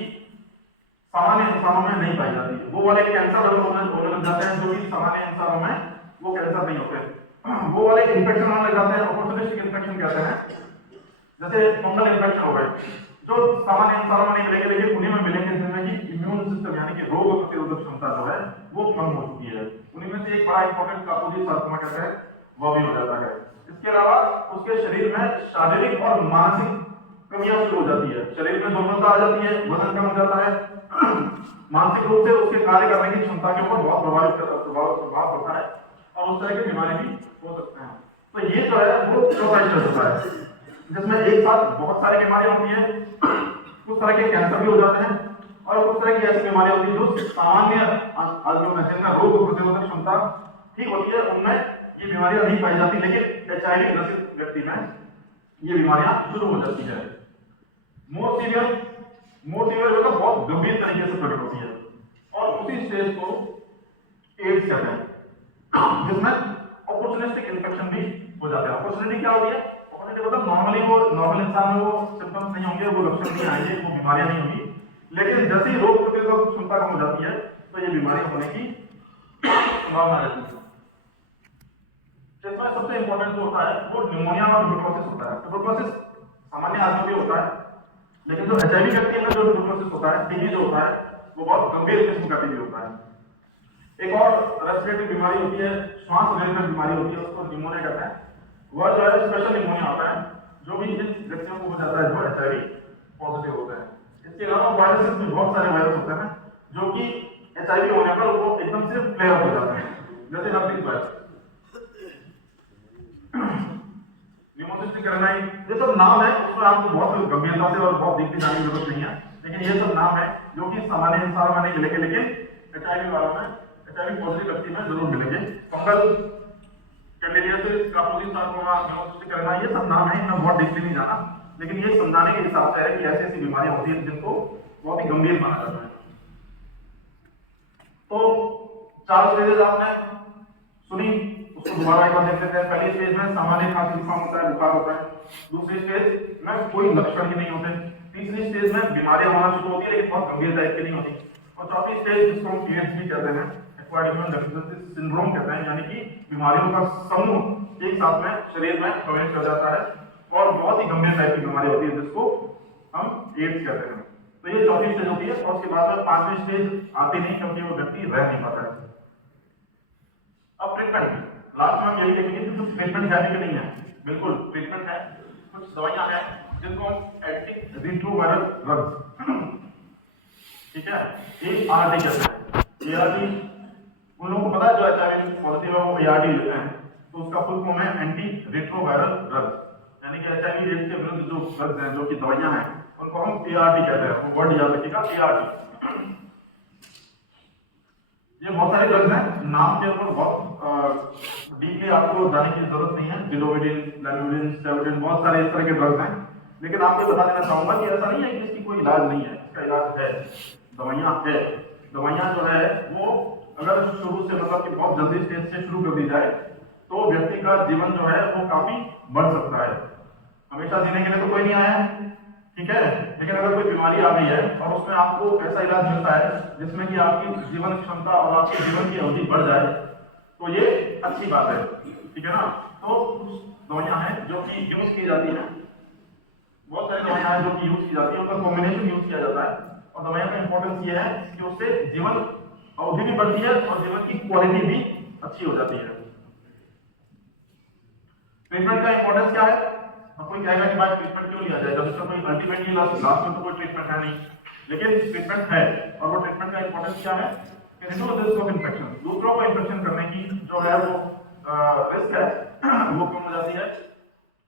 सामान्य इंसानों में नहीं पाई जाती। वो वाले कैंसर होने लग जाते हैं जो कि सामान्य इंसानों में वो कैंसर नहीं होते। वो वाले इन्फेक्शन होने लग जाते हैं, अपॉर्चुनिस्टिक इन्फेक्शन कहते हैं, जैसे फंगल इन्फेक्शन हो गए, जो सामान्य इंसानों में नहीं मिलेंगे, लेकिन उन्हीं में मिलेंगे जिनमें कि इम्यून सिस्टम यानी कि रोग प्रतिरोधक क्षमता जो है वो कम हो चुकी है। उन्हीं में से एक बड़ा इंपॉर्टेंट कापुली सार्कोमा कहते हैं, वह भी हो जाता है। इसके अलावा उसके शरीर में शारीरिक और मानसिक कमियां शुरू हो जाती है, शरीर में दुर्बलता आ जाती है, वजन कम हो जाता है, मानसिक रूप से उसके कार्य करने की क्षमता के ऊपर बहुत प्रभाव पड़ता है, और उस तरह की बीमारी भी हो सकते हैं। तो ये जो है वो चौथा स्टेज होता है, जिसमें एक साथ बहुत सारी बीमारियां होती हैं, कुछ तरह के कैंसर भी हो जाते हैं, और कुछ तरह की ऐसी बीमारियां होती हैं जो सामान्य आदमियों में, जिनमें रोग प्रतिरोधक क्षमता ठीक होती है, उनमें ये बीमारियां नहीं पाई जाती, लेकिन एचआईवी ग्रसित व्यक्ति में ये बीमारियां शुरू हो जाती है। मोर सीवियर जो बहुत गंभीर तरीके से प्रकट होती है, और उसी स्टेज को एड्स कहते हैं, जिसमें अपॉर्चुनिस्टिक इन्फेक्शन भी हो जाता है। अपॉर्चुनिटी क्या होती है? अपॉर्चुनिटी मतलब नॉर्मली वो नॉर्मल इंसान में वो सिम्टम्स नहीं होंगे, वो लक्षण नहीं आएंगे, वो बीमारियां नहीं होंगी, लेकिन जैसे ही रोग प्रतिरोधक क्षमता कम हो जाती है तो ये बीमारी होने की संभावना रहती है। इसमें सबसे इंपॉर्टेंट जो होता है वो न्यूमोनिया और ट्यूबरकुलोसिस होता है। ट्यूबरकुलोसिस सामान्य आदमी में होता है, लेकिन जो एचआईवी व्यक्ति में जो ट्यूबरकुलोसिस होता है, टीबी जो होता है, वो बहुत गंभीर किस्म का टीबी होता है। एक और रेस्पिरेटरी बीमारी होती है, श्वास रिलेटेड बीमारी होती है, उसको निमोनिया कहते हैं। वह जो है स्पेशल निमोनिया होता है, जो भी जिन व्यक्तियों को हो जाता है जो एचआईवी पॉजिटिव होते हैं। इसके अलावा वायरसेस में बहुत सारे वायरस होते हैं जो कि एचआईवी होने पर वो एकदम से फ्लेयर अप हो जाते हैं, जैसे हेपेटाइटिस वायरस, न्यूमोसिस्टिक एरेनाई, ये सब नाम है, उसमें आपको बहुत गंभीरता से और बहुत देखने जाने की जरूरत नहीं है, लेकिन ये सब नाम है जो कि सामान्य इंसानों में नहीं मिलेंगे, लेकिन एचआईवी वालों में, एचआईवी पॉजिटिव व्यक्ति में जरूर मिलेंगे। फंगल कैंडिडियासिस, कापुली सार्कोमा, न्यूमोसिस्टिक एरेनाई, ये सब नाम है, इनमें बहुत डीपली नहीं जाना, लेकिन ये समझाने के हिसाब से है कि ऐसी ऐसी बीमारियां होती हैं जिनको बहुत ही गंभीर माना जाता है। तो 4 स्टेजेस आपने सुनी, उसको दोबारा एक बार देख लेते हैं। पहली स्टेज में सामान्य खांसी जुकाम होता है, बुखार होता है। दूसरी स्टेज में कोई लक्षण ही नहीं होते। तीसरी स्टेज में बीमारियां होना शुरू होती है लेकिन बहुत गंभीर टाइप की नहीं होती। और चौथी स्टेज जिसको हम एड्स भी कहते हैं, एक्वायर्ड इम्यून डेफिशिएंसी सिंड्रोम कहते हैं, यानी कि बीमारियों का समूह एक साथ में शरीर में प्रवेश कर जाता है और बहुत ही गंभीर टाइप की बीमारी होती है जिसको हम एड्स कहते हैं। तो ये चौथी स्टेज होती है और उसके बाद में पांचवी स्टेज आती नहीं क्योंकि वो व्यक्ति रह नहीं पाता है। अब ट्रीटमेंट लास्ट में हम यही देखेंगे कि कुछ ट्रीटमेंट है कि नहीं है। बिल्कुल ट्रीटमेंट है, कुछ दवाइयां हैं जिनको हम एंटी रिट्रोवायरल ड्रग्स, ठीक है, ART कहते हैं। ART उन लोगों को पता है जो एचआईवी पॉजिटिव है वो ART लेते हैं, तो उसका फुल फॉर्म है एंटी रिट्रोवायरल ड्रग्स, यानी कि एचआईवी एड्स के विरुद्ध जो ड्रग्स हैं, जो कि दवाइयां हैं, उनको हम ART कहते हैं। वो वर्ड याद रखिएगा, ART। ये बहुत सारे ड्रग्स हैं, नाम के ऊपर बहुत डीपली आपको जाने की जरूरत नहीं है। विलोविडिन, लैनुडिन, स्टेविडिन, बहुत सारे इस तरह के ड्रग्स हैं। लेकिन आपको बता देना चाहूंगा कि ऐसा नहीं है कि इसकी कोई इलाज नहीं है, इसका इलाज है। दवाइयां है, दवाइयां जो है वो अगर शुरू से मतलब कि बहुत जल्दी स्टेज से शुरू कर दी जाए तो व्यक्ति का जीवन जो है वो काफी बढ़ सकता है। हमेशा जीने के लिए तो कोई नहीं आया है, ठीक है, लेकिन अगर कोई बीमारी आ गई है और उसमें आपको ऐसा इलाज मिलता है जिसमें कि आपकी जीवन क्षमता और आपके जीवन की अवधि बढ़ जाए तो ये अच्छी बात है, ठीक है ना। तो कुछ दवाइयां हैं जो कि यूज की जाती हैं, बहुत सारी दवाइयां हैं जो कि यूज की जाती है, उनका कॉम्बिनेशन यूज किया जाता है। और दवाइयों का इंपॉर्टेंस ये है कि उससे जीवन अवधि भी बढ़ती है और जीवन की क्वालिटी भी अच्छी हो जाती है। ट्रीटमेंट का इंपॉर्टेंस क्या है? अब कोई कहेगा कि भाई ट्रीटमेंट क्यों लिया जाए जब इसका कोई अल्टीमेटली लास्ट में तो कोई ट्रीटमेंट है नहीं, लेकिन ट्रीटमेंट है। और वो ट्रीटमेंट का इंपॉर्टेंस क्या है? रिस्क ऑफ इन्फेक्शन, दूसरों को इन्फेक्शन करने की जो है वो रिस्क है वो कम हो जाती है।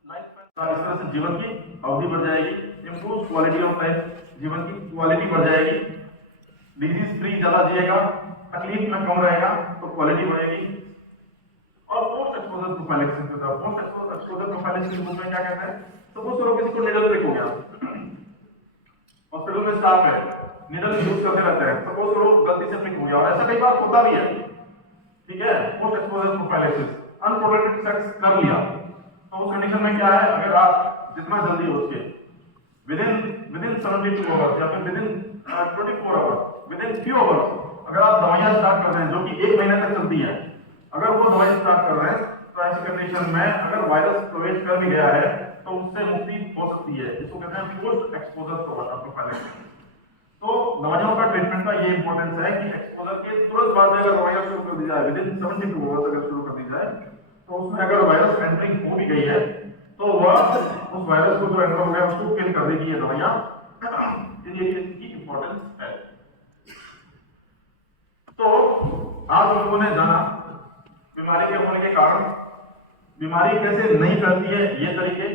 लाइफ स्पैन, इस तरह से जीवन की अवधि बढ़ जाएगी। इंप्रूव क्वालिटी ऑफ लाइफ, जीवन की क्वालिटी बढ़ जाएगी। डिजीज फ्री ज्यादा जिएगा, तकलीफ में कम रहेगा तो क्वालिटी बढ़ेगी। और पोस्ट एक्सपोजर प्रोफाइलिक्स होता है। पोस्ट एक्सपोजर प्रोफाइलिक्स के रूप में क्या कहते हैं? सपोज करो किसी को निडल प्रिक हो गया, हॉस्पिटल में स्टाफ है, निडल यूज करते रहते हैं, सपोज करो गलती से प्रिक हो गया, और ऐसा कई बार होता भी है, ठीक है। पोस्ट एक्सपोजर प्रोफाइलिक्स, अनप्रोटेक्टेड सेक्स कर लिया तो उस कंडीशन में क्या है, अगर आप जितना जल्दी हो सके विदिन 72 आवर्स या फिर within 24 hours, within few hours अगर आप दवाइयां स्टार्ट कर रहे हैं जो कि 1 महीने तक चलती है, अगर वो दवाई स्टार्ट कर रहे हैं तो ऐसी कंडीशन में अगर वायरस प्रवेश कर भी गया है तो उससे मुक्ति हो सकती है। इसको कहते हैं पोस्ट एक्सपोजर प्रोफाइलिक्स। तो दवाइयों का ट्रीटमेंट का ये इंपॉर्टेंस है कि एक्सपोजर के तुरंत बाद में अगर दवाइयां शुरू कर दी जाए, विदिन 72 आवर्स अगर शुरू कर दी जाए, तो उसमें अगर वायरस एंट्रिंग हो भी गई है तो वह उस वायरस को जो एंटर हो गया उसको किल कर देगी ये दवाइयां। ये इसकी इंपॉर्टेंस है। तो आज लोगों ने जाना बीमारी के होने के कारण, बीमारी कैसे नहीं फैलती है ये तरीके,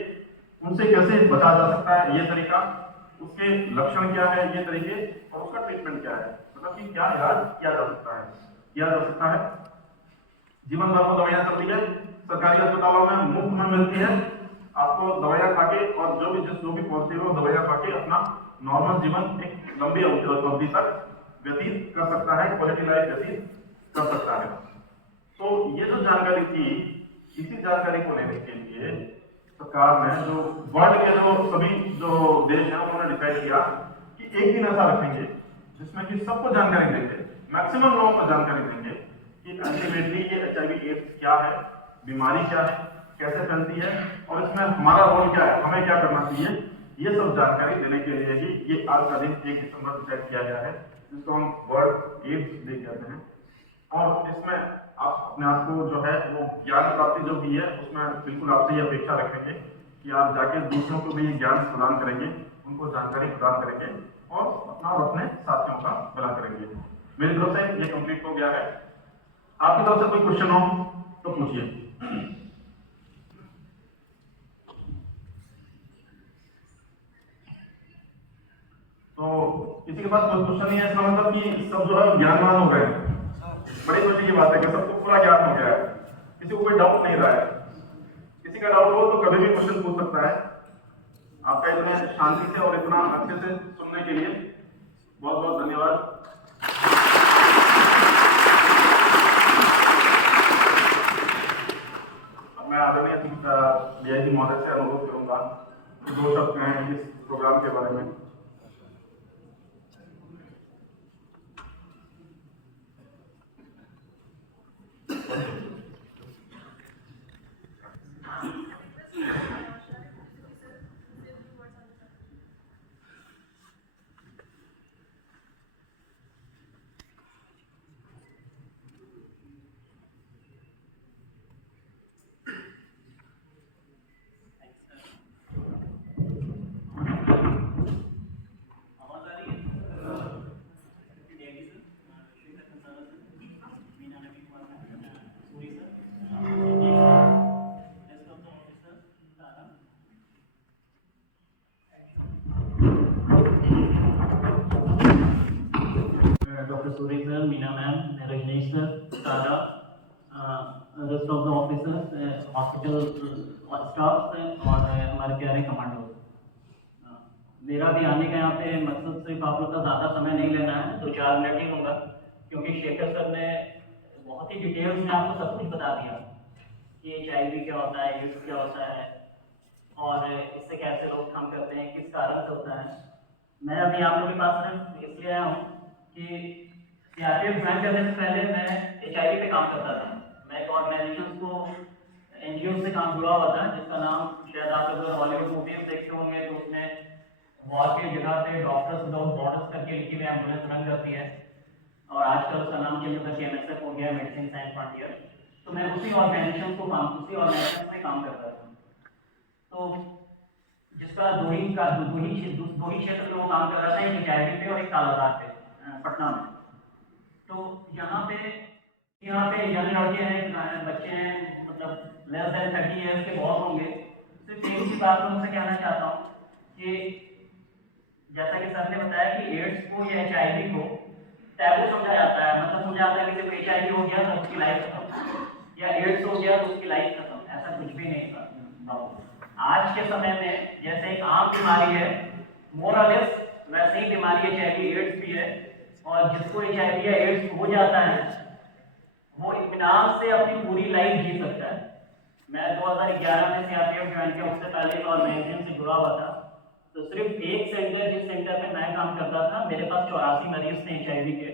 उनसे कैसे बचा जा सकता है ये तरीका, उसके लक्षण क्या है ये तरीके, और उसका ट्रीटमेंट क्या है, मतलब कि क्या इलाज किया जा सकता है। जीवन भर में दवाइयां चलती है, सरकारी अस्पतालों में मुफ्त में मिलती है, आपको दवाइयां खाके और जो भी पॉजिटिव हो दवाइयां खाके अपना नॉर्मल जीवन एक लंबी अवधि तक व्यतीत कर सकता है, क्वालिटी लाइफ व्यतीत कर सकता है। तो ये जो जानकारी थी, इसी जानकारी को लेने के लिए सरकार ने जो वर्ल्ड के जो सभी जो देश हैं उन्होंने डिसाइड किया कि एक दिन ऐसा रखेंगे जिसमें कि सबको जानकारी देंगे, मैक्सिमम लोगों को जानकारी देंगे कि अल्टीमेटली ये एचआईवी एड्स क्या है, बीमारी क्या है, कैसे फैलती है और इसमें हमारा रोल क्या है, हमें क्या करना चाहिए। ये सब जानकारी देने के लिए ही ये आज का दिन 1 दिसंबर डिसाइड किया गया है, जिसको हम वर्ल्ड एड्स डे कहते हैं। और इसमें आप अपने आप को जो है वो ज्ञान प्राप्ति जो भी है उसमें बिल्कुल आपसे ये अपेक्षा रखेंगे कि आप जाके दूसरों को भी ज्ञान प्रदान करेंगे, उनको जानकारी प्रदान करेंगे और अपना और अपने साथियों का भला करेंगे। मेरी तरफ से ये कंप्लीट हो गया है। आपकी तरफ से कोई क्वेश्चन हो तो पूछिए। तो किसी के पास कोई क्वेश्चन नहीं है, इसका मतलब कि सब जो है ज्ञानवान हो गए हैं। बड़ी खुशी की बात है कि सबको पूरा ज्ञान हो गया है, किसी को कोई डाउट नहीं रहा है। किसी का डाउट हो तो कभी भी क्वेश्चन पूछ सकता है। आपका इतने शांति से और इतना अच्छे से सुनने के लिए बहुत बहुत धन्यवाद। Sir, Meena ma'am, Rajneesh sir, सारा, rest of the officers, hospital staff और हमारे प्यारे कमांडो। मेरा भी आने का यहाँ पे मकसद सिर्फ आप लोग का ज़्यादा समय नहीं लेना है, 2-4 मिनट ही होगा, क्योंकि शेखर सर ने बहुत ही डिटेल्स में आपको सब कुछ बता दिया कि HIV क्या होता है, एड्स क्या होता है और इससे कैसे लोग काम करते हैं, किस कारण से होता है। मैं अभी आप लोगों के पास सिर्फ इसलिए आया हूँ कि CRPF ज्वाइन करने से पहले मैं HIV पे काम करता था। मैं एक ऑर्गेनाइजेशन को NGO से काम जुड़ा हुआ था, जिसका नाम शायद आप लोग हॉलीवुड मूवीज देखते होंगे तो उसमें वॉर की जगह पे डॉक्टर्स विदाउट बॉर्डर्स करके लिखी हुई एम्बुलेंस रन करती है, और आजकल उसका नाम चेंज होकर MSF हो गया, मेडिसिन साइंस फ्रंटियर। तो मैं उसी ऑर्गेनाइजेशन में काम करता था। तो जिसका दो ही क्षेत्र में वो काम कर रहा था, एक HIV पे और एक कालाजार पे, पटना में। तो यहाँ पे यंग लड़के हैं, बच्चे हैं, मतलब लेस देन 30 ईयर्स के बहुत होंगे। सिर्फ एक ही बात मैं उनसे कहना चाहता हूँ कि जैसा कि सर ने बताया कि एड्स को या HIV को टैबू समझा जाता है, मतलब समझा जाता है कि सिर्फ HIV हो गया तो उसकी लाइफ खत्म, या एड्स हो गया तो उसकी लाइफ खत्म। ऐसा कुछ भी नहीं था। आज के समय में जैसे एक आम बीमारी है, मोर और लेस वैसे ही बीमारी HIV एड्स भी है, और जिसको HIV या एड्स हो जाता है वो इत्मीनान से अपनी पूरी लाइफ जी सकता है। मैं 2011 में CRPF ज्वाइन किया, उससे पहले एक ऑर्गेनाइजेशन से जुड़ा हुआ था। तो सिर्फ एक सेंटर, जिस सेंटर पे मैं काम करता था, मेरे पास 84 मरीज थे HIV के,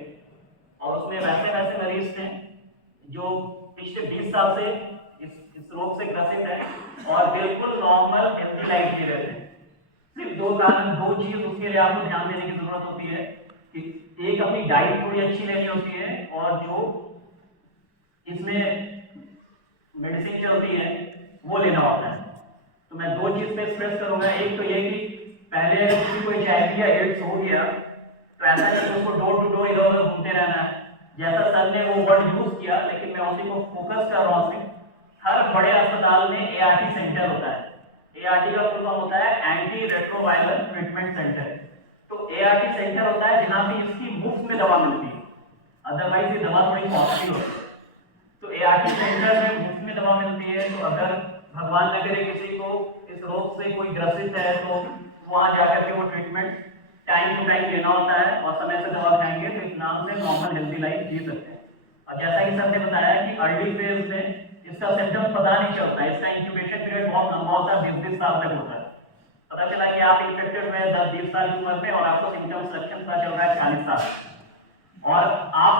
और उसमें वैसे मरीज थे जो पिछले 20 साल से इस रोग से ग्रसित हैं और बिल्कुल नॉर्मल हेल्थी लाइफ जी रहे थे। सिर्फ दो चीज उसके लिए आपको ध्यान देने की जरूरत होती है कि एक अपनी डाइट थोड़ी अच्छी लेनी होती है, और जो इसमें मेडिसिन चलती है वो लेना होता है। तो मैं दो चीज पे स्ट्रेस करूंगा। एक तो ये कि पहले अगर किसी को HIV या एड्स हो गया तो ऐसा नहीं कि उसको डोर टू डोर इधर उधर घूमते रहना है, जैसा सर ने वो वर्ड यूज किया, लेकिन मैं उसी को फोकस कर रहा हूँ। हर बड़े अस्पताल में ART सेंटर होता है। ART का फुल फॉर्म होता है एंटी रेट्रोवायरल ट्रीटमेंट सेंटर। तो ART सेंटर होता है जहां पे इसकी मुफ्त में दवा मिलती है, अदरवाइज ये दवा थोड़ी कॉस्टली होती है। तो ART सेंटर में मुफ्त में दवा मिलती है। तो अगर भगवान न करे किसी को इस रोग से कोई ग्रसित है तो वहां जाकर के वो ट्रीटमेंट टाइम टू टाइम लेना होता है, और समय से दवा खाएंगे तो इत्मीनान से नॉर्मल हेल्दी लाइफ जी सकते हैं। और जैसा कि सर ने बताया कि अर्ली फेज में इसका सिम्टम्स पता नहीं चलता, इसका इंक्यूबेशन पीरियड बहुत लंबा होता है, 20-20 साल तक होता है। पता चला कि आप इन्फेक्टेड हुए 10-20 साल की उम्र में और आपको सिम्टम्स लक्षण पता चल रहा है 40 साल। और आप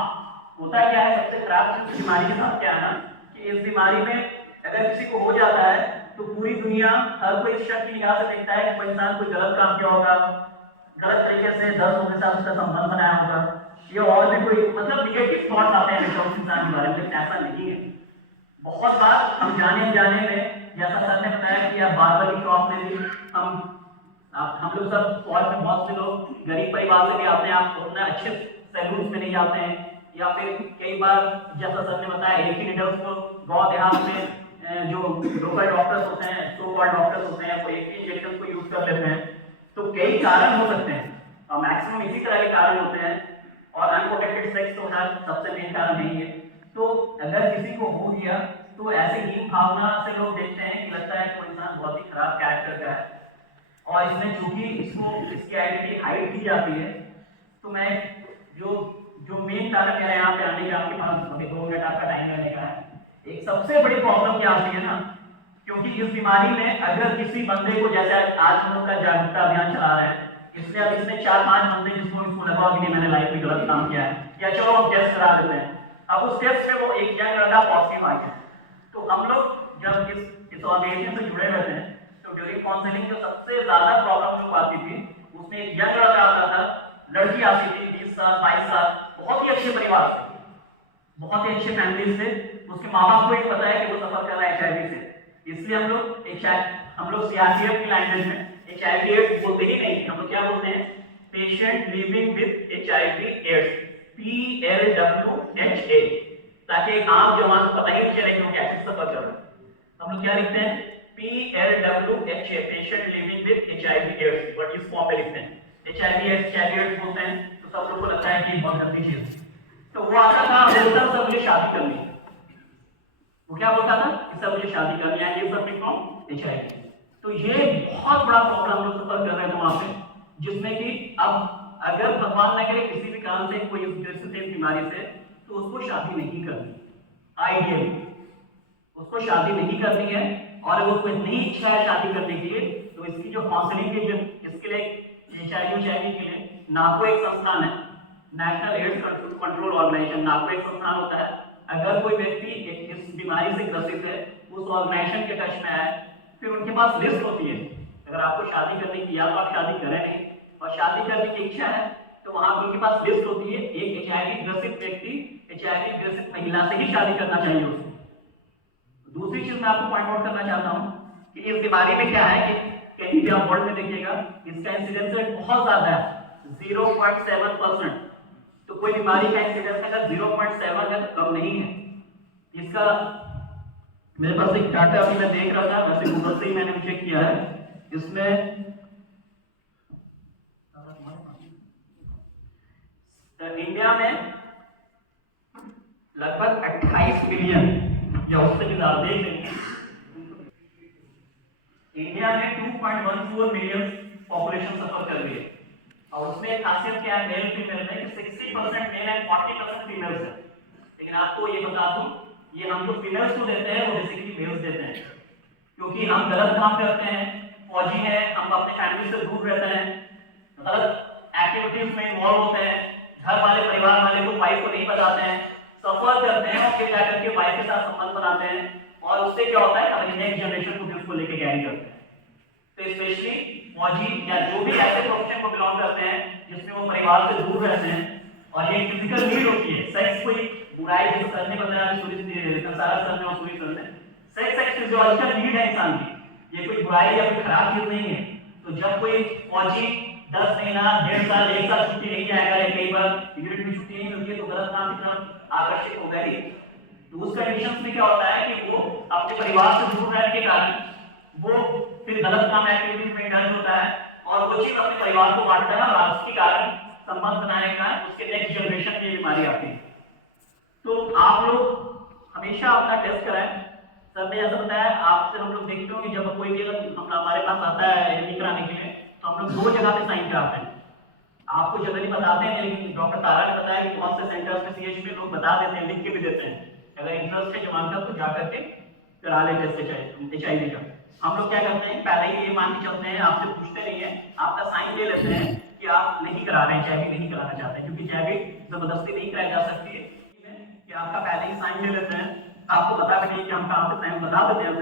होता क्या है, सबसे खराब चीज बीमारी के साथ क्या है ना, कि इस बीमारी में अगर किसी को हो जाता है तो पूरी दुनिया, हर कोई इस शक की निगाह से देखता है कि कोई इंसान कोई गलत काम किया होगा, गलत तरीके से 10 लोगों के साथ उसका संबंध बनाया होगा, या और भी कोई मतलब निगेटिव थॉट्स आते हैं उस इंसान के बारे में। लेकिन ऐसा नहीं है। बहुत बार हम जाने में, जैसा सर ने बताया कि आप बार्बर की शॉप में भी हम लोग सब फौज में बहुत से लोग गरीब परिवार से भी आते हैं, आप उतना अच्छे सैलून में नहीं जाते हैं, या फिर कई बार जैसा सर ने बताया एक ही नीडल्स को गांव देहात में जो लोकल डॉक्टर्स होते हैं, सो कॉल्ड डॉक्टर्स होते हैं, वो एक ही इंजेक्शन को यूज कर लेते हैं। तो कई कारण हो सकते हैं, और मैक्सिमम इसी तरह के कारण होते हैं, और अनप्रोटेक्टेड सेक्स तो हर सबसे मेन कारण नहीं है। तो अगर किसी को हो गया तो ऐसे हीन भावना से लोग देखते हैं कि लगता है कोई इंसान बहुत ही खराब कैरेक्टर का है, और इसमें चूंकि इसकी आइडेंटिटी हाइड की जाती है। तो मैं जो मेन कारण मेरा यहाँ पे आने का, आपके पास अभी 2 मिनट आपका टाइम लेने का है, एक सबसे बड़ी प्रॉब्लम क्या आती है ना, क्योंकि इस बीमारी में अगर किसी बंदे को, जैसे आज हम लोग का जागरूकता अभियान चला रहे हैं, इसलिए अब इसमें 4-5 बंदे जिसको लगा कि मैंने लाइफ में गलत काम किया है, या चलो हम टेस्ट करा देते हैं। अब उस टेस्ट में वो एक यंग लड़का पॉजिटिव आ गया, तो हम लोग जब इस ऑर्गेनाइजेशन से जुड़े रहते हैं तो ड्यूरिंग काउंसलिंग जो सबसे ज्यादा प्रॉब्लम लोग आती थी, उसमें एक यंग लड़का आता था, लड़की आती थी 20 साल 22 साल, बहुत ही अच्छे परिवार से, बहुत ही अच्छे फैमिली से, उसके माँ बाप को ही पता है कि वो सफर कर रहा है HIV से। इसलिए हम लोग CRPF की लैंग्वेज में HIV बोलते ही नहीं, हम लोग क्या बोलते हैं, patient living with HIV AIDS, PLWHA, ताकि आम जवान को पता ही नहीं चले कि वो क्या चीज सफर कर रहा है। हम लोग क्या लिखते हैं, PLWHA, patient living with HIV AIDS, but इस फॉर्म में लिखते हैं। HIV एड्स बोलते हैं तो सब लोग को लगता है कि बहुत गंदी चीज, तो वो आता था, बोलता था मुझे शादी करनी है। वो क्या बोलता था कि सर मुझे शादी करनी है, ये सब फ्रॉम HIV। तो ये बहुत बड़ा प्रॉब्लम हम लोग सफर कर रहे थे वहां पे, जिसमें कि अब अगर भगवान न करे किसी भी कारण से कोई ग्रसित है इस बीमारी से, तो उसको शादी नहीं करनी, आइडियली उसको शादी नहीं करनी है। और अगर उसको इतनी इच्छा है शादी करने के लिए, तो इसकी जो काउंसलिंग की, जो इसके लिए HIV के लिए नाको एक संस्थान है, नेशनल एड्स कंट्रोल ऑर्गेनाइजेशन, नाको एक संस्थान होता है। अगर कोई व्यक्ति इस बीमारी से ग्रसित है, उस ऑर्गेनाइजेशन के टच में है, फिर उनके पास लिस्ट होती है। अगर आपको शादी करने की, या तो आप शादी करें नहीं और शादी करने की इच्छा है, तो वहां पर उनके पास लिस्ट होती है। एक HIV ग्रसित व्यक्ति HIV ग्रसित महिला से ही शादी करना चाहिए उसको। दूसरी चीज मैं आपको पॉइंट आउट करना चाहता हूं कि इस बीमारी में क्या है कि कहीं भी आप वर्ल्ड में देखिएगा, इसका इंसिडेंस रेट बहुत ज्यादा है, 0.7%। तो कोई बीमारी का इंसिडेंस अगर 0.7 है तो कम नहीं है। इसका मेरे पास एक डाटा अभी मैं देख रहा था, वैसे गूगल से ही मैंने चेक किया है। इसमें इंडिया में लगभग 28 मिलियन या उससे भी ज्यादा, देख लेंगे इंडिया में 2.14 मिलियन पॉपुलेशन सफर कर रही है। और उसमें एक खासियत क्या है मेल फीमेल में कि 60% मेल एंड 40% फीमेल्स है। लेकिन आपको ये बता दूं, ये हम जो फीमेल्स को देते हैं वो बेसिकली मेल्स देते हैं, क्योंकि हम गलत काम करते हैं, फौजी हैं, हम अपने फैमिली से दूर रहते हैं, गलत एक्टिविटीज में इन्वॉल्व होते हैं, घर वाले परिवार वाले को वाइफ को नहीं बताते हैं, सफर करते हैं और फिर जाकर के वाइफ के साथ संबंध बनाते हैं, और उससे क्या होता है हमारी नेक्स्ट जनरेशन को भी उसको लेके कैरी करते हैं। तो स्पेशली फौजी या जो भी ऐसे प्रोफेशन को बिलोंग करते हैं जिसमें वो परिवार से दूर रहते हैं, और ये फिजिकल नीड होती है। सेक्स कोई बुराई जैसे सर ने बताया, कंसारा सर ने और सूरी सर ने, सेक्स फिजियोलॉजिकल नीड है इंसान की, ये कोई बुराई या कोई खराब चीज नहीं है। तो जब कोई फौजी 10 महीना, 1.5 साल, 1 साल छुट्टी नहीं जाएगा, या कई बार यूनिट में छुट्टी नहीं मिलती है, तो गलत काम की तरफ आकर्षित होगा ही। तो उस कंडीशंस में क्या होता है कि वो अपने परिवार से दूर रहने के कारण वो फिर गलत काम एक्टिविटीज में इंडल्ज होता है, और वो चीज अपने परिवार को बांटता है, और उसके कारण संबंध बनाने का उसके नेक्स्ट जनरेशन की बीमारी आती है। तो आप लोग हमेशा अपना टेस्ट कराएं। सर ने ऐसा बताया, आपसे हम लोग देखते हो कि जब कोई भी हमारे पास आता है एडमिट कराने के लिए, तो हम लोग 2 जगह पे साइन कराते हैं। आपको जनरली बताते हैं, लेकिन डॉक्टर तारा ने बताया कि बहुत से सेंटर्स में CH में लोग बता देते हैं, लिख के भी देते हैं, अगर इंटरेस्ट है जवान का तो जाकर के करा ले टेस्ट HIV का। हम लोग क्या करते हैं, पहले ही ये मान के चलते हैं, आपसे पूछते नहीं है, आपका साइन ले लेते हैं कि आप नहीं करा रहे हैं, HIV नहीं कराना चाहते हैं, क्योंकि HIV जबरदस्ती नहीं कराई जा सकती है, कि आपका पहले ही साइन ले लेते हैं। आपको पता भी नहीं कि हम कहाँ पे साइन बता देते हैं,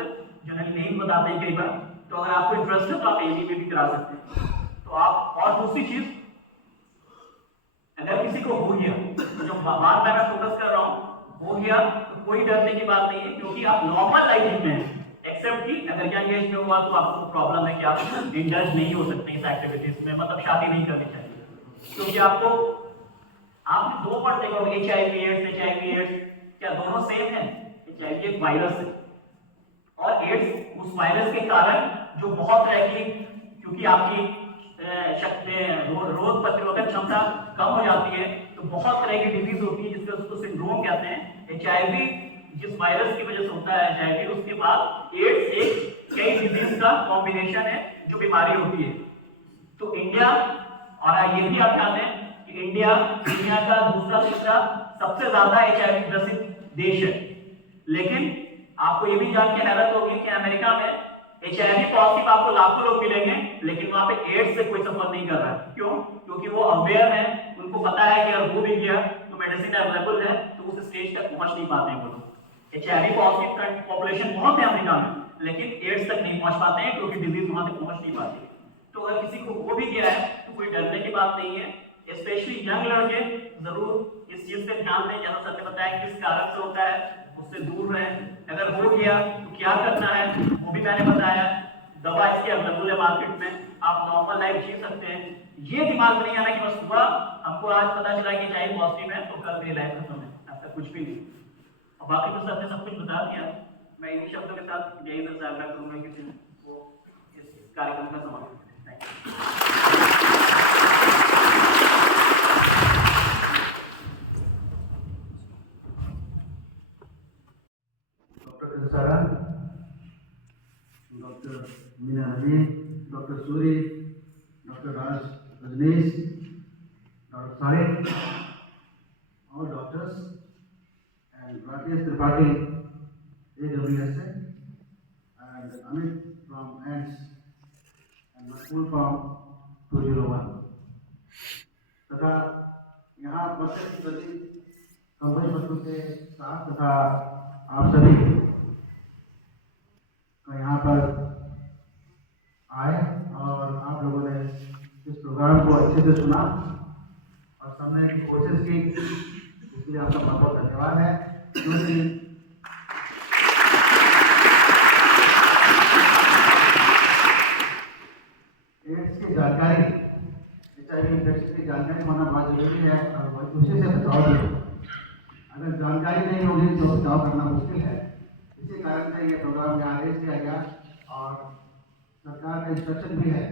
जनरली नहीं बताते हैं कई बार। तो अगर आपको इंटरेस्ट है तो आप AB में भी करा सकते हैं। तो आप, और दूसरी चीज, अगर किसी को हो गया, तो जो बात मैं फोकस कर रहा हूँ, हो गया तो कोई डरने की बात नहीं है, क्योंकि आप नॉर्मल लाइफ में हैं। एक्सेप्ट कि अगर यंग एज में हुआ तो आपको प्रॉब्लम है कि आप इंडल्ज नहीं हो सकते इस एक्टिविटीज में, मतलब शादी नहीं करनी चाहिए, क्योंकि आपको आपने 2 पढ़ देखो, HIV एड्स क्या दोनों सेम है? HIV एक वायरस है, और एड्स उस वायरस के कारण जो बहुत तरह की, क्योंकि आपकी शक्ति, रोग प्रतिरोधक क्षमता कम हो जाती है, तो बहुत तरह की डिजीज होती है, जिसको उसको सिंड्रोम कहते हैं। HIV जिस वायरस की वजह से होता है HIV, उसके बाद एड्स एक कई डिजीज का कॉम्बिनेशन है जो बीमारी होती है। तो इंडिया, और ये भी आप ध्यान दें कि इंडिया दुनिया का दूसरा तीसरा सबसे ज्यादा HIV ग्रसित देश है। लेकिन आपको ये भी जान के हैरत होगी कि अमेरिका में HIV पॉजिटिव आपको लाखों लोग मिलेंगे, लेकिन वहां पे एड्स से कोई सफर नहीं कर रहा है। क्यों? क्योंकि वो अवेयर है, उनको पता है कि अगर वो भी गया तो मेडिसिन अवेलेबल है, तो उस स्टेज तक पहुंच नहीं पाते हैं वो लोग। HIV पॉजिटिव पॉपुलेशन बहुत है अमेरिका में, लेकिन एड्स तक नहीं पहुंच पाते हैं, क्योंकि डिजीज वहां तक पहुंच नहीं पाती। तो अगर किसी को वो भी गया है तो कोई डरने की बात नहीं है। स्पेशली यंग लड़के जरूर इस चीज पे ध्यान दें, जैसा सर ने बताया किस कारण से होता है, उससे दूर रहें। अगर हो गया तो क्या करना है वो भी मैंने बताया, दवा इसकी अवेलेबल है मार्केट में, आप नॉर्मल लाइफ जी सकते हैं। ये दिमाग में नहीं आना कि बस सुबह हमको आज पता चला कि HIV पॉजिटिव है तो कल मेरी लाइफ खत्म है, ऐसा कुछ भी नहीं। और बाकी तो सर ने सब कुछ बता दिया। मैं इन्हीं शब्दों के साथ यही दर्शा करूंगा किसी को इस कार्यक्रम का समापन। Thank you. Meena Naveen, doctor Suri, doctor Raj Rajneesh, doctor Sarik, all doctors, and Rakesh Tripathi, AWS, and Amit from ANTS, and Makul from 201. तथा यहाँ उपस्थित सभी कंपनी बच्चों के साथ तथा आप सभी का यहाँ पर आए और आप लोगों ने इस प्रोग्राम को अच्छे से सुना और समझने की कोशिश की, इसलिए आपका बहुत बहुत धन्यवाद है। क्योंकि एड्स की जानकारी, HIV इन्फेक्शन की जानकारी होना बहुत जरूरी है और उसी से बचाव भी है। अगर जानकारी नहीं होगी तो बचाव करना मुश्किल है। इसी कारण से ये प्रोग्राम यहाँ अरेंज किया गया और सरकार का इंस्ट्रक्शन भी है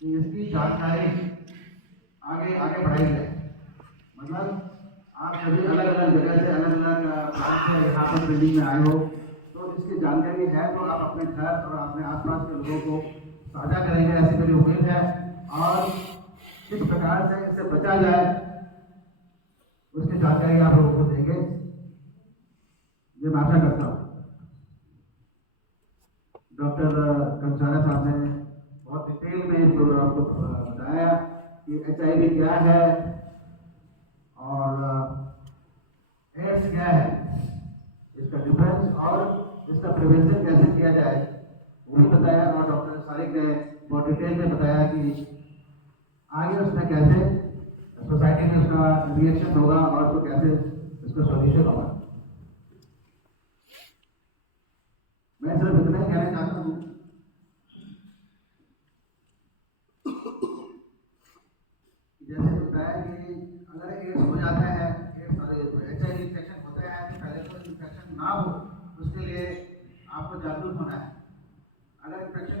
कि इसकी जानकारी आगे आगे बढ़ाई जाए। मतलब आप सभी अलग अलग जगह से अलग अलग प्रांत से यहाँ पर बिल्डिंग में आए हो, तो इसकी जानकारी है तो आप अपने घर और अपने आसपास के लोगों को साझा करेंगे, ऐसी मेरी उम्मीद है। और किस प्रकार से इससे बचा जाए उसकी जानकारी आप लोगों को देंगे, ये मैं आशा करता हूँ। डॉक्टर कंसारा साहब ने बहुत डिटेल में इस प्रोग्राम को बताया कि HIV क्या है और एड्स क्या है, इसका डिफरेंस और इसका प्रिवेंशन कैसे किया जाए वो भी बताया। और डॉक्टर सारिक ने बहुत डिटेल में बताया कि आगे उसमें कैसे सोसाइटी में उसका रिएक्शन होगा और उसको कैसे इसका सॉल्यूशन होगा। मैं सिर्फ इतना ही कहना चाहता हूँ जैसे बताया कि अगर एड्स हो जाता है, HIV इन्फेक्शन होता है तो पहले तो इन्फेक्शन ना हो उसके लिए आपको जागरूक होना है। अगर इन्फेक्शन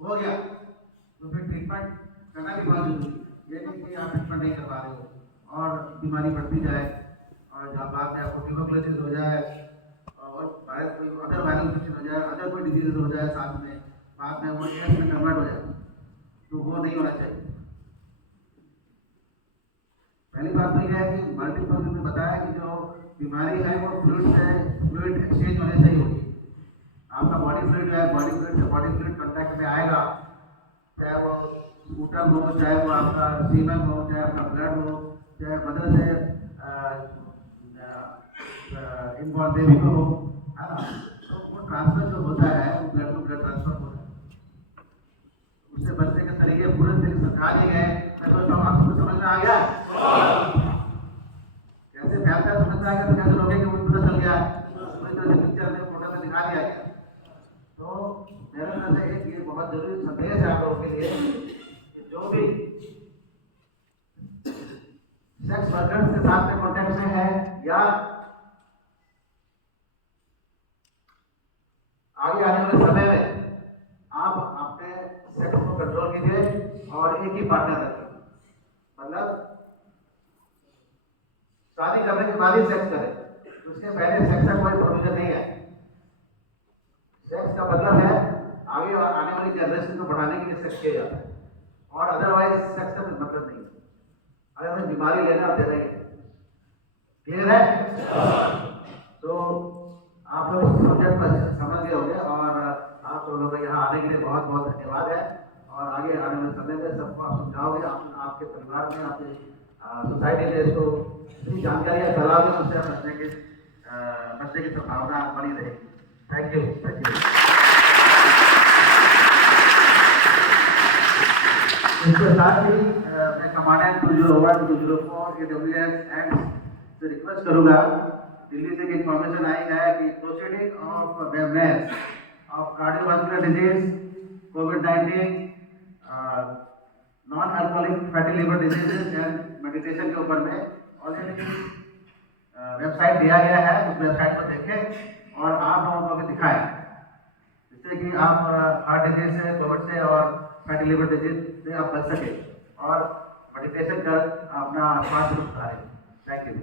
हो गया तो फिर ट्रीटमेंट करना भी बहुत जरूरी है। ये नहीं कि आप ट्रीटमेंट नहीं करवा रहे हो और बीमारी बढ़ती जाए और जब बाद में आपको ट्यूबरकुलोसिस हो जाए और कोई अदर वायरल इन्फेक्शन हो जाए, अदर कोई डिजीज हो जाए साथ में, बाद में वो एड्स में कन्वर्ट हो जाए, तो वो नहीं होना चाहिए। पहली बात तो यह है कि मल्टीपल ने बताया कि जो बीमारी है वो फ्लूइड एक्सचेंज होने से ही होगी। आपका बॉडी फ्लूइड है, बॉडी फ्लूइड से बॉडी फ्लूइड कांटेक्ट में आएगा, चाहे वो स्पूटम हो, चाहे वो आपका सीमन हो, चाहे आपका ब्लड हो, चाहे मदर से इनबॉर्न बेबी को हो, है ना। तो वो ट्रांसफर जो होता है वो ब्लड टू ब्लड ट्रांसफर होता है, उससे बचने के तरीके पूरे तरीके सिखा दिए गए। मैं सोचता हूँ आप समझ में आ गया कैसे फैलता है, समझ में आ गया तो कैसे लोगे कि वो पता चल गया, पूरी तरह से पिक्चर में फोटो में दिखा दिया गया। तो मेरे ख्याल से एक ये बहुत जरूरी संदेश है आप लोगों के लिए कि जो भी सेक्स वर्कर्स के साथ में कॉन्टेक्ट में है या आगे आने वाले समय में आप अपने सेक्स को कंट्रोल कीजिए और एक ही पार्टनर रखें। मतलब शादी करने के बाद ही सेक्स करें, उसके पहले सेक्स का कोई प्रोविजन नहीं है। सेक्स का मतलब है आगे आने वाली जनरेशन को बढ़ाने के लिए सेक्स किया जाता है और अदरवाइज सेक्स का कोई मतलब नहीं है। अगर हमें बीमारी लेना आप दे रहे हैं, क्लियर है? तो आप लोग सब्जेक्ट पर समझ गए होंगे और आप लोगों को यहाँ आने के लिए बहुत बहुत धन्यवाद है। और आगे आने वाले समय में सबको आप समझाओगे, आपके परिवार में, आपकी सोसाइटी में इसको इतनी जानकारियाँ फैलाओगे तो उससे बचने की संभावना बनी रहेगी। Thank you, thank you. इसके साथ ही मैं कमांडेंट 201, 204 AWS एंड से रिक्वेस्ट करूँगा, दिल्ली से इंफॉर्मेशन आई है कि proceeding of awareness of cardiovascular disease, COVID-19, non alcoholic fatty liver diseases and meditation के ऊपर में ऑलरेडी वेबसाइट दिया गया है। उस वेबसाइट पर देखें और आप लोगों को भी दिखाएं, जिससे कि आप हार्ट डिजीज से, कोविड से और फैटी लिवर डिजीज से आप बच सके और मेडिटेशन कर अपना स्वास्थ्य सुधारें। Thank you.